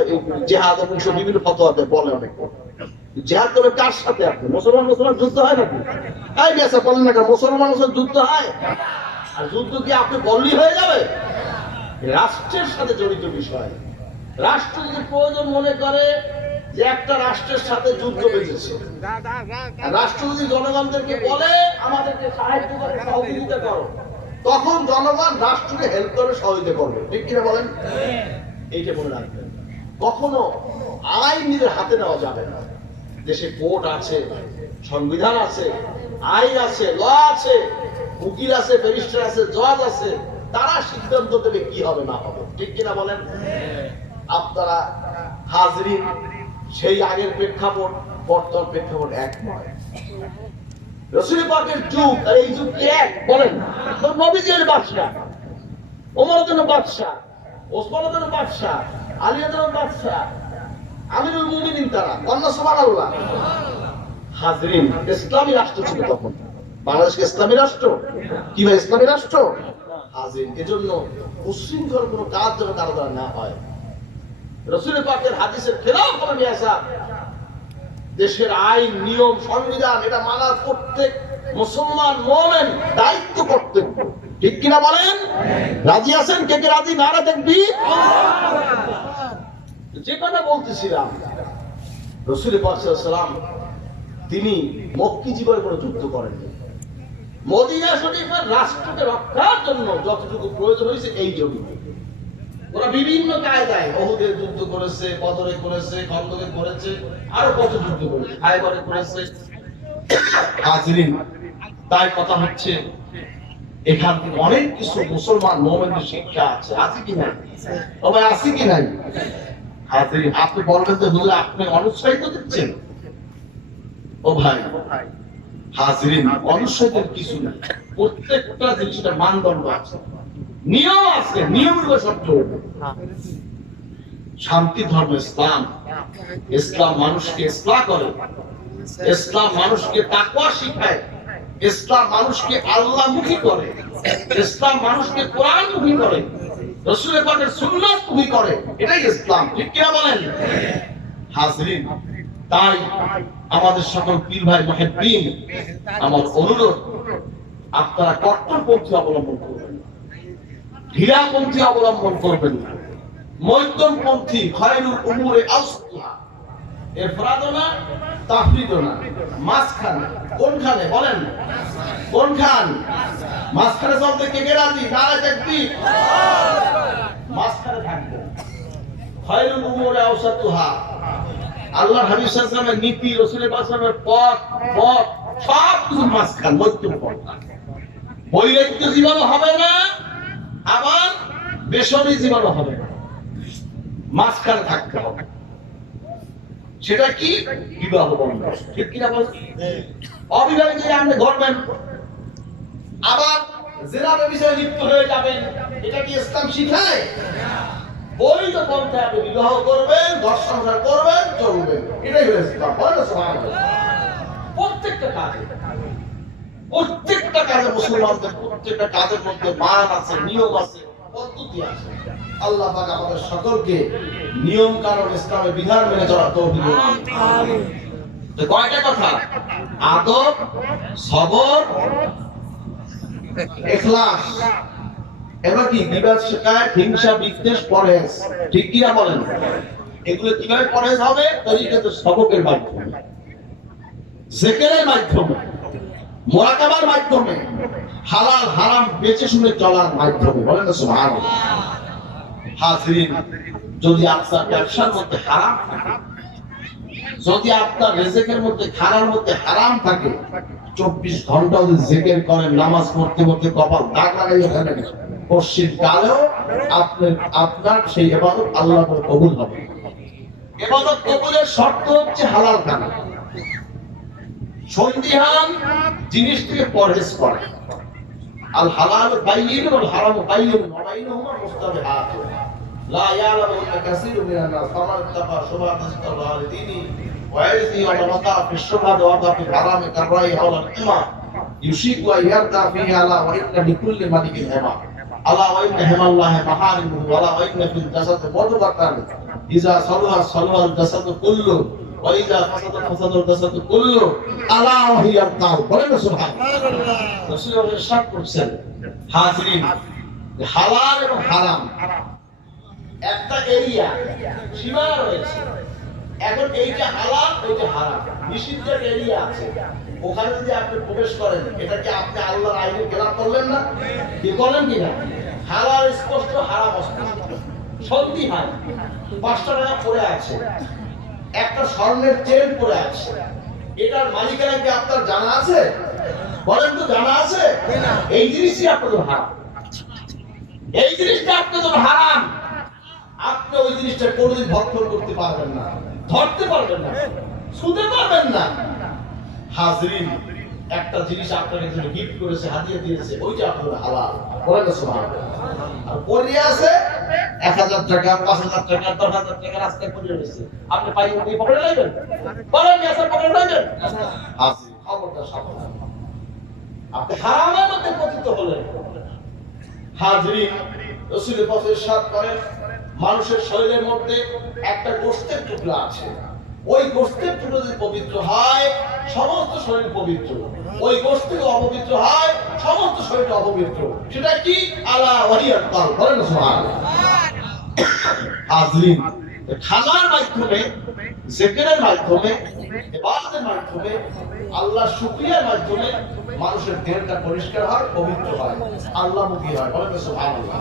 জিহাদ এবং বিভিন্ন ফতোয়া দেয়, বলে অনেক জিহাদ করে কার সাথে? আপনি মুসলমান যুদ্ধ হয় নাকি? তাই বেসা বলেন না, মুসলমান যুদ্ধ হয়, আর যুদ্ধ কি আপনি বললেই হয়ে যাবে? রাষ্ট্রের সাথে জড়িত বিষয়। রাষ্ট্র যদি প্রয়োজন মনে করে যে একটা রাষ্ট্রের সাথে যুদ্ধ বেঁচেছে, রাষ্ট্র যদি জনগণদেরকে বলে আমাদেরকে সাহায্য করে, সহযোগিতা করো, তখন জনগণ রাষ্ট্রকে হেল্প করে সহযোগিতা করবে, ঠিক কিনা বলেন? এইটা মনে রাখবেন। কখনো আইন নিজের হাতে নেওয়া যাবে না। দেশে কোর্ট আছে, সংবিধান আছে, আইন আছে, ল আছে, উকিল আছে, ব্যারিস্টার আছে, জজ আছে, তারা সিদ্ধান্ত দেবে কি হবে না হবে, ঠিক কিনা বলেন? আপনারা হাজরিন, সেই আগের প্রেক্ষাপট বর্তমান প্রেক্ষাপট এক নয়। রাসূল পাকের যুগ আর এই যুগ কি এক? বলেন। নবীজির বাদশা, ওমরের জন্য বাদশা, ওসমানের জন্য বাদশা, আলীর জন্য বাদশা, আমিরুল মুমিনিন তারা, কন্যা সুবহানাল্লাহ। হাজরিন, ইসলামী রাষ্ট্র ছিল তখন। বাংলাদেশ ইসলামী রাষ্ট্র কি ভাই? ইসলামী রাষ্ট্র। হাজরিন, এজন্য উশৃঙ্খল কোনো কাজ যেন কারো দ্বারা না হয়। রাসূল পাকের হাদিসের খেলাফ করে নিয়ে আসা, দেশের আইন নিয়ম সংবিধান এটা মানার প্রত্যেক মুসলমান মুমিন দায়িত্ব কর্তব্য, ঠিক কিনা বলেন? রাজি আছেন? কে কে রাজি? নারা তাকবীর। যে কথা বলতেছিলাম, রাসূল পাক সাল্লাল্লাহু আলাইহি ওয়াসাল্লাম তিনি মক্কি জীবনে কোনো যুদ্ধ করেননি। মদিনা শরীফের রাষ্ট্রকে রক্ষার জন্য যতটুকু প্রয়োজন হয়েছে এই জন্য ওরা বিভিন্ন কায়দায় ওহুদে যুদ্ধ করেছে, বদরে করেছে, খন্দকে করেছে, আরো কত যুদ্ধ করেছে, খায়বরে করেছে। হাজরিন, তাই কথা হচ্ছে এখান থেকে অনেক কিছু মুসলমান মুমিনদের শিক্ষা আছে, আছে কি নাই? তবে আছে কি নাই? হাজরিন, আপনি বলবেন তো হুজুর আপনি অনুৎসাহিত দিচ্ছেন। ও ভাই, হাজরিন, অনুৎসাহিতের কিছু নাই। প্রত্যেকটা জিনিসের মানদণ্ড আছে, নিয়ম আছে, নিয়মগুলো সত্য। শান্তি ধর্ম ইসলাম। ইসলাম মানুষকে ইসলাহ করে, ইসলাম মানুষকে তাকওয়া শিখায়, ইসলাম মানুষকে আল্লাহমুখী করে, ইসলাম মানুষকে কোরআনমুখী করে, রাসূল পাকের সুন্নাতমুখী করে। এটাই ইসলাম, ঠিক কিনা বলেন? হাজরিন, তাই আমাদের সকল পীর ভাই মুহিব্বিন, আমার অনুরোধ আপনারা কট্টরপন্থী অবলম্বন করবেন, হীরাপন্থী অবলম্বন করবেন না, মধ্যমপন্থী খায়রুল উমুরে আওসাতুহা, ইফরাদও না তাফরিদও না, মাঝখানে। কোনখানে বলেন? কোনখান? মাঝখানে চলতে কে কে রাজি? নারা তাকবীর। মাঝখানে থাকবে। খায়রুল উমুরে আওসাতুহা, আল্লাহর হাবিব সাল্লাল্লাহু আলাইহি ওয়াসাল্লামের নীতি, রাসূলের পথ সব কিছু মাঝখান, মধ্যমপন্থা। বৈরাগ্য জীবনও হবে না, আবার বেসরকারি জীবনও হবে না, মাঝখানে থাকতে হবে। সেটা কি? বিবাহ বন্ধন, ঠিক কিনা বলেন? অবিবাহিত আপনি ধরবেন, আবার জেনারের বিষয়ে লিপ্ত হয়ে যাবেন, এটা কি ইসলাম শিখায়? বৈধ পন্থায় আপনি বিবাহ করবেন, ঘর সংসার করবেন, চলবেন, এটাই হলো ইসলাম। প্রত্যেকটা কাজে মুসলমানদের প্রত্যেকটা কাজের মধ্যে মান আছে, নিয়ম আছে, পদ্ধতি আছে। আল্লাহ পাক আমাদের সকলকে নিয়ম কানুন ইসলামের বিধান মেনে চলার তৌফিক দান করুন। আমিন। তো কয়টা কথা? আদব, সবর, ইখলাস, এবার কি বিবাদ, শিকায়ত, হিংসা, বিদ্বেষ, পরহেজ, ঠিক কি না বলেন? এগুলো কিভাবে পরহেজ হবে? তরিকাতে সবকের মাধ্যমে, জিকিরের মাধ্যমে, মুরাকাবার মাধ্যমে, হালাল হারাম বেঁচে শুনে চলার মাধ্যমে, বলেন না সুবহানাল্লাহ। হাজরিন, যদি আপনার ব্যবসার মধ্যে হারাম থাকে, যদি আপনার রিজিকের মধ্যে খানার মধ্যে হারাম থাকে, 24 ঘন্টা যদি জিকির করেন, নামাজ পড়তে পড়তে কপাল দাগ লাগাইয়া ফেলেন, পশ্চিম কালেও আপনার সেই ইবাদত আল্লাহ কবুল হবে। ইবাদত কবুলের শর্ত হচ্ছে হালাল খানা, সন্দিহান জিনিস থেকে পরহেজ করা। আল হালাল বাইয়িন ওয়াল হারাম বাইয়িন ওয়া বাইনাহুমা মুস্তাবিহাত। লা ইয়ালামুনা কাসীরুম মিনান নাস ফামান তাকা শুবহাতান ইসতাগফারা দীনি ওয়া ইয়ারজি ওয়া তাওয়াকা ফি শুবহাত ওয়া ওয়াকা ফি হারামি কাররাই হাওলা ইমা ইউশিকু আন ইয়ারদা ফিহি আলা ওয়া ইন্না লিকুল্লি মালিকিন হিমা আলা ওয়া ইন্না হিমাল্লাহি মাহারিমুহু ওয়া লা ওয়া ইন্না ফিল জাসাদি মুদগাতান ইযা সালুহা সালুহাল জাসাদু কুল্লু ওয়া ইযা ফাসাদা ফাসাদাল জাসাদু কুল্লু আলা ওয়া হিয়াল কাল বলেন সুবহানাল্লাহ। রাসূল ইরশাদ করেছেন হাজিরিন হালাল এবং হারাম একটা এরিয়া সীমা রয়েছে। এখন এইটা হালাল ওইটা হারাম, নিষিদ্ধ এরিয়া আছে, ওখানে যদি আপনি প্রবেশ করেন এটা কি আপনি আল্লাহর আইনের খেলাপ করলেন না? কি করলেন কিনা? হালাল স্পষ্ট, হারাম অস্পষ্ট, সন্ধি হয়। 5টা টাকা পড়ে আছে, একটা স্বর্ণের চেন পড়ে আছে, এটার মালিকানা কি আপনার জানা আছে? বলেন তো, জানা আছে? এই জিনিসই আপনাদের হারাম, এই জিনিসটা আপনাদের হারাম। আপনি ওই জিনিসটা কোনোদিন ভক্ষণ করতে পারবেন না, ধরতে পারবেন না, ছুঁতে পারবেন না। হাজরিন, একটা জিনিস আপনাকে জন্য গিফট করেছে, হাদিয়া দিয়েছে, ওইটা আপনার হালাল। বলেন না সুবহানাল্লাহ। আর পড়ে আছে 1000 টাকা, 5000 টাকা, 10000 টাকা রাস্তায় পড়ে রয়েছে, আপনি পাইয়ে দিয়ে পকেটে লাইবেন? বলেন না স্যার, পকেটে লাইবেন? হাজরিন, খবরদার সাবধান, আপনি হারামের মধ্যে পতিত হলেন। হাজরিন, রাসূল পাক ইরশাদ করেন মানুষের শরীরের মধ্যে একটা গোশতের টুকরা আছে, ওই গোশতের টুকরা যদি পবিত্র হয় সমস্ত শরীর পবিত্র, ওই গোশত যদি অপবিত্র হয় সমস্ত শরীর অপবিত্র। সেটা কি? আলা ওয়াহিয়াল কাল। বলেন না সুবহানাল্লাহ। হাজরিন, খানার মাধ্যমে, জিকিরের মাধ্যমে, ইবাদতের মাধ্যমে, আল্লাহর শুকরিয়ার মাধ্যমে মানুষের দেহটা পরিষ্কার হয়, পবিত্র হয়, আল্লাহমুখী হয়। বলেন না সুবহানাল্লাহ।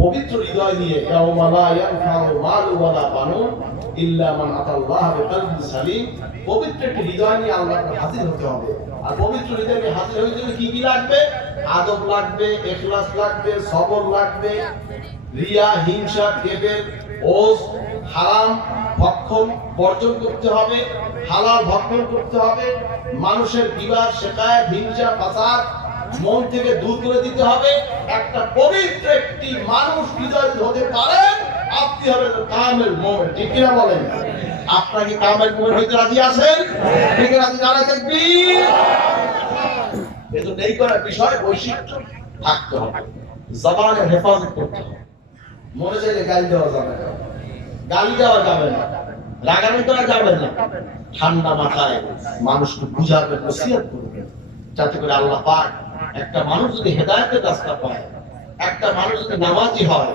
পবিত্র হৃদয় নিয়ে ইয়াউমা লা ইয়ানফাউ মালু ওয়ালা বানুন ইল্লা মান আতাল্লাহ বিকলবিন সালিম, পবিত্র একটি হৃদয় নিয়ে আল্লাহর কাছে হাজির হতে হবে। আর পবিত্র হৃদয় নিয়ে হাজির হতে গেলে কি কি লাগবে? আদব লাগবে, ইখলাস লাগবে, সবর লাগবে, রিয়া, হিংসা, কেবের, ওজ, হারাম ভক্ষণ বর্জন করতে হবে, হালাল ভক্ষণ করতে হবে, মানুষের বিবাদ, শিকায়ত, হিংসা, ফাসাদ মন থেকে দূর করে দিতে হবে। একটা পবিত্র একটি মানুষ হৃদয় হতে পারে, আপনি হবেন কামেল মুমিন। ঠিক কিনা বলেন? আপনারা কি কামেল মুমিন হইতে রাজি আছেন? ঠিক রাজি? নারে তাকবীর। এজন্য এই করা বিষয় বৈশিষ্ট্য থাকতে হবে, জবানের হেফাজত করতে হবে। মনে চাইলে গালি দেওয়া যাবে না, গালি দেওয়া যাবে না, রাগারাগি করা যাবে না। ঠান্ডা মাথায় মানুষকে বুঝাবেন, নসিহত করবেন, যাতে করে আল্লাহ পাক একটা মানুষ যদি হেদায়েতের রাস্তা পায়, একটা মানুষ যদি নামাজি হয়,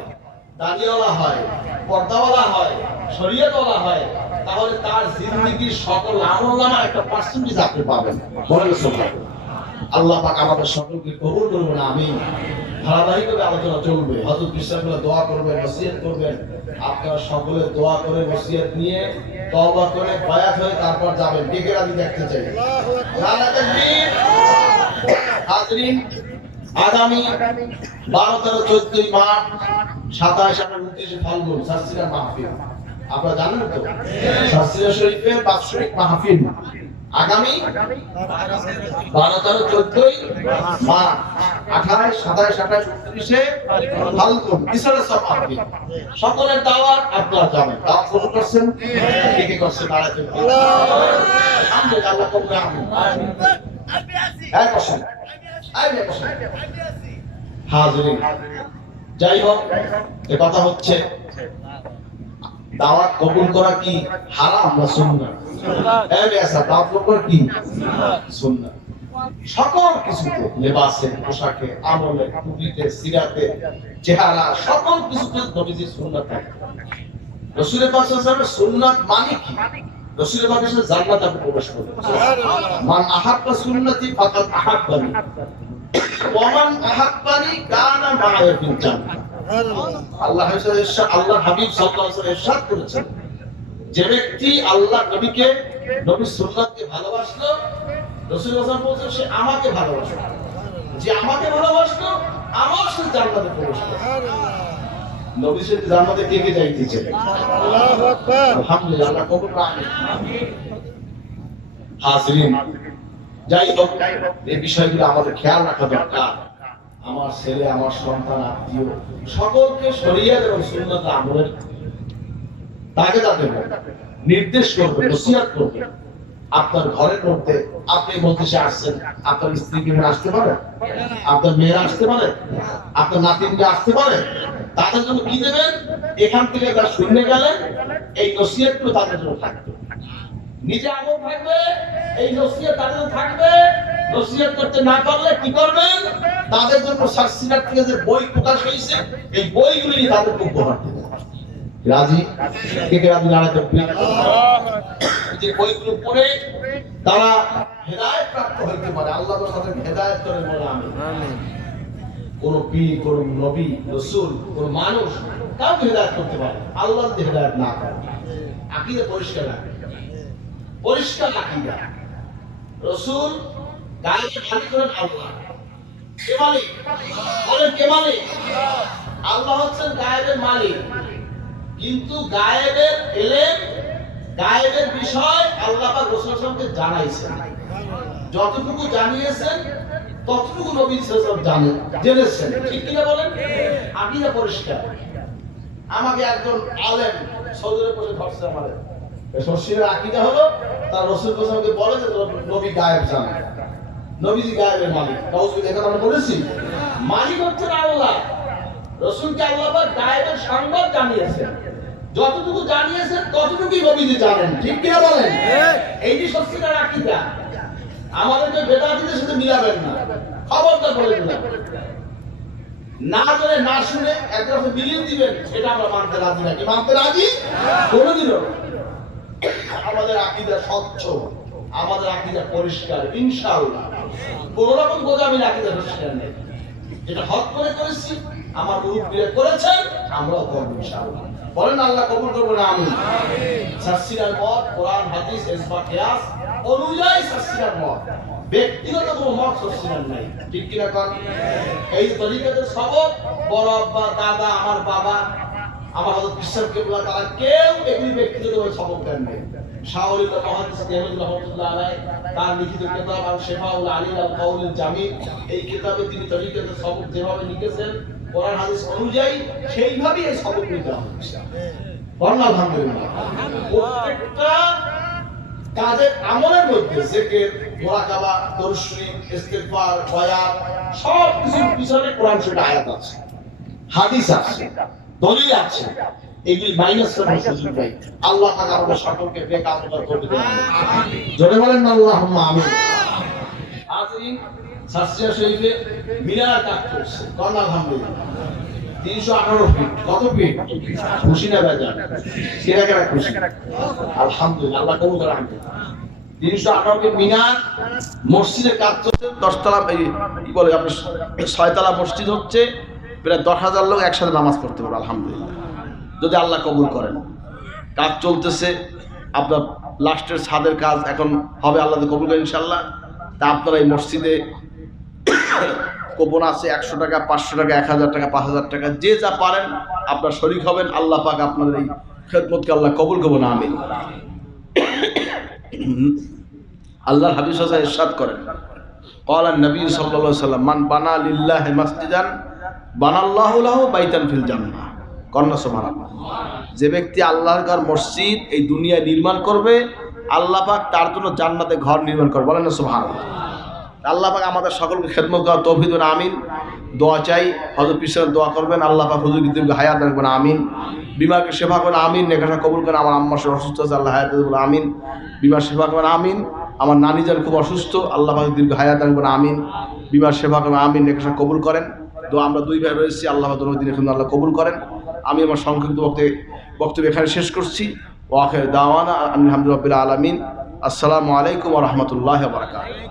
দাঁড়িয়েওয়ালা হয়, পর্দাওয়ালা হয়, শরীয়তওয়ালা হয়, তাহলে তার জিন্দেগির সকল আমলনামা একটা পার্সেন্টেজ আপনি পাবেন। বলেন সুবহানাল্লাহ। আল্লাহ পাক আমাদের সকলকে কবুল করুন, আমিন। ধারাবাহিকভাবে আলোচনা চলবে, হযরত বিশ্বকাপ দোয়া করবেন, নসিহত করবেন। আপনারা সকলে দোয়া করে নসিহত নিয়ে তওবা করে বায়াত হয়ে তারপর যাবেন। কে কে রাজি দেখতে চাই? আল্লাহু তাকবীর। হাজরিন, আগামী 12-13-14 মার্চ, 27-28-29 ফাল্গুন সারসিনা মাহফিল, আপনারা জানেন তো? সারসিনা শরীফের বাৎসরিক মাহফিল আগামী 12-13-14 মার্চ, 28-27-28-29 ফাল্গুন ইসরার মাহফিল। সকলের দাওয়াত, আপনারা যাবেন। দাওয়াত কবুল করছেন? কে কে করছেন? আলহামদুলিল্লাহ, আল্লাহ কবুল করুন, আমিন। হাজরিন, যাই হোক, এ কথা হচ্ছে দাওয়াত কবুল করা কি হারাম না সুন্নাহ? দাওয়াত কবুল করা কি সুন্নাহ। সকল কিছুতে, লেবাসে, পোশাকে, আমলে, টুপিতে, সিরাতে, চেহারা, সকল কিছুতে নবীজির সুন্নাত থাকে। রাসূল পাক সাল্লাল্লাহু আলাইহি ওয়াসাল্লামের সুন্নাত মানে কি? রাসূল পাক এসে জান্নাতে প্রবেশ করবে। মান আহাব্বা সুন্নতি ফাকাদ আহাব্বানি ওয়া মান আহাব্বানি কানা মা'আ ফিল জান্নাহ। আল্লাহ হাবিব সাল্লাল্লাহু আলাইহি ওয়াসাল্লাম ইরশাদ করেছেন, যে ব্যক্তি আল্লাহ নবীকে, নবীর সুন্নাতকে ভালোবাসলো, রাসূল সাল্লাল্লাহু আলাইহি ওয়াসাল্লাম বলেছেন সে আমাকে ভালোবাসলো, যে আমাকে ভালোবাসলো আমার সাথে জান্নাতে প্রবেশ করবে। নবীর সাথে জান্নাতে কে কে যাইতে চায়? আল্লাহু আকবার। আলহামদুলিল্লাহ, আল্লাহ কবুল করুন, আমিন। হাজরিন, যাই হোক, এই বিষয়গুলো আমাদের খেয়াল রাখা দরকার। আমার ছেলে, আমার সন্তান, আত্মীয় সকলকে শরীয়ত এবং সুন্নাত আমলের তাকে নির্দেশ করবে, নসিহত করবে। আপনার ঘরের মধ্যে আপনি মধ্যে আসছেন, আপনার স্ত্রী কি আসতে পারে? আপনার মেয়েরা আসতে পারে? আপনার নাতিনরা আসতে পারে? তাদের জন্য কি দেবেন? এখান থেকে যা শুনে গেলেন এই নসিহতগুলো তাদের জন্য থাকবে। নিজে আমল থাকবে, এই নসিহত তাদের থাকবে। নসিহত করতে না পারলে কি করবেন? তাদের জন্য সার্সিনার থেকে যে বই প্রকাশ হয়েছে এই বইগুলি তাদেরকে উপহার দেবেন। রাজি? কে কে রাজি? নারাতে যে বইগুলো পড়ে তারা হেদায়েত প্রাপ্ত হইতে পারে। আল্লাহ তাদের হেদায়েত করে বলে আমিন। কোন পীর, কোন নবী, রাসূল, কোন মানুষ কাউকে হেদায়েত করতে পারে, আল্লাহ যদি হেদায়েত না করে। আকীদা পরিষ্কার রাখবে, পরিষ্কার আকীদা। রাসূল গায়েবের মালিক হলেন আল্লাহ। কে মালিক? বলেন কে মালিক? আল্লাহ হচ্ছেন গায়েবের মালিক। কিন্তু গায়েবের ইলম, গায়েবের বিষয় আল্লাহ পাক রাসূল সাল্লাল্লাহু আলাইহি ওয়াসাল্লামকে জানাইছেন। যতটুকু জানিয়েছেন ততটুকু নবী সাল্লাল্লাহু আলাইহি ওয়াসাল্লাম জেনেছেন। ঠিক কিনা বলেন? আকীদা পরিষ্কার। আমাকে একজন আলেম সৌদিতে বসে ধরছে আমাদের। শশীর আকীদা হলো তার রাসূল সাল্লাল্লাহু আলাইহি ওয়াসাল্লামকে বলে যে নবী গায়েব জানেন। নবীজি গায়েবের মালিক। কাউকে দেখা আমরা বলেছি মালিক হচ্ছেন আল্লাহ। রাসূলকে আল্লাহ পাক গায়েবের সংবাদ জানিয়েছেন। যতটুকু জানিয়েছেন ততটুকুই নবীজি জানেন। ঠিক কিনা বলেন? এইটি সত্যিকার আকীদা। আমাদেরকে বেদাতীদের সাথে মিলাবেন না, খবরদার বলে দিলাম। না জেনে না শুনে একদম মিলিয়ে দিবেন, এটা আমরা মানতে রাজি নাকি? মানতে রাজি কোনদিনও। আমাদের আকীদা স্বচ্ছ, আমাদের আকীদা পরিষ্কার, ইনশাআল্লাহ। কোন রকম গোজামির আকীদা পরিষ্কার নেই। যেটা হক করে করেছি, আমার মুরব্বিরা করেছেন, আমরাও করব ইনশাআল্লাহ। বলেন আল্লাহ কবুল করবেন, আমিন। সাসসিরার মত, কোরআন, হাদিস, ইজমা, কিয়াস অনুযায়ী সাসসিরার মত। ব্যক্তিগত কোনো মত সাসসিরার নাই। ঠিক কিনা কোন? এই তরিকাতের সবক বড় আব্বা, দাদা, আমার বাবা, আমার হযরত বিশ্বাস কেবলা, তারা কেউ এগুলি ব্যক্তিগতভাবে সবক দেন নাই। শাহরুল্লাহ মুহাদ্দিস দেওবন্দি রাহমাতুল্লাহ আলাইহি তার লিখিত কিতাব আল শিফাউল আলিল আল কাউলুল জামি, এই কিতাবে তিনি তরিকাতের সবক যেভাবে লিখেছেন কোরআন হাদিস অনুযায়ী সেইভাবেই এই সবকগুলো দেওয়া হচ্ছে। বলেন আলহামদুলিল্লাহ। প্রত্যেকটা কাজের আমলের মধ্যে জিকির, মুরাকাবা, দরুদ শরীফ, ইস্তিগফার, বায়াত সব কিছুর পিছনে কোরআন শরীফের আয়াত আছে, হাদিস আছে, দলিল আছে। এগুলি মাইনাস করার সুযোগ নাই। আল্লাহ পাক আমাদের সকলকে বেকার করে দেন। জোরে বলেন আল্লাহুম্মা আমিন। আজরিন সাসসিয়া শরীফে মিনার কাজ করছে। কোন আলহামদুলিল্লাহ। 318 ফিট। কত ফিট? খুশি না বেজার? সেরা কেরা খুশি? আলহামদুলিল্লাহ, আল্লাহ কবুল করে। 318 ফিট মিনার মসজিদের কাজ চলছে। 10 তলা কি বলে আপনি 6 তলা মসজিদ হচ্ছে। প্রায় 10,000 লোক একসাথে নামাজ পড়তে পারবে আলহামদুলিল্লাহ, যদি আল্লাহ কবুল করেন। কাজ চলতেছে। আপনার লাস্টের ছাদের কাজ এখন হবে, আল্লাহ কবুল করেন ইনশাআল্লাহ। তা আপনারা এই মসজিদে কুপন আছে 100 টাকা, 500 টাকা, 1000 টাকা, 5000 টাকা, যে যা পারেন আপনার শরীক হবেন। আল্লাহ পাক আপনাদের এই খেদমতকে আল্লাহ কবুল করবেন, আমিন। আল্লাহর হাবিব সাল্লাল্লাহু আলাইহি ওয়াসাল্লাম ইরশাদ করেন, ক্বালা নবী সাল্লাল্লাহু আলাইহি ওয়াসাল্লাম, মান বানা লিল্লাহি মাসজিদান বানাল্লাহু লাহু বাইতান ফিল জান্নাহ। কন্না সুবহানাল্লাহ। যে ব্যক্তি আল্লাহর ঘর মসজিদ এই দুনিয়ায় নির্মাণ করবে, আল্লাহ পাক তার জন্য জান্নাতে ঘর নির্মাণ করবে। বলেন না সুবহানাল্লাহ। আল্লাহ পাক আমাদের সকলকে খেদমত করার তৌফিক দেন, আমিন। দোয়া চাই, হযরত পিছনে দোয়া করবেন, আল্লাহ পাক হুজুরকে দীর্ঘ হায়াত রাখবেন, আমিন। বিমাকে সেবা করেন, আমিন। নেকাশা কবুল করেন। আমার আম্মা অসুস্থ আছে, আল্লাহ হায়াত দেবেন, আমিন। বিমার সেবা করেন, আমিন। আমার নানি যান খুব অসুস্থ, আল্লাহ পাক দীর্ঘ হায়াত রাখবেন, আমিন। বিমার সেবা করেন, আমিন। নেকাশা কবুল করেন। তো আমরা দুই ভাই রয়েছি, আল্লাহ দিনের জন্য আল্লাহ কবুল করেন। আমি আমার সংক্ষিপ্ত বক্তব্য এখানে শেষ করছি। ওয়া আখির দাওয়ানা আলহামদুলিল্লাহি রাব্বিল আলামিন। আসসালামু আলাইকুম ওয়া রাহমাতুল্লাহি ওয়া বারাকাতুহু।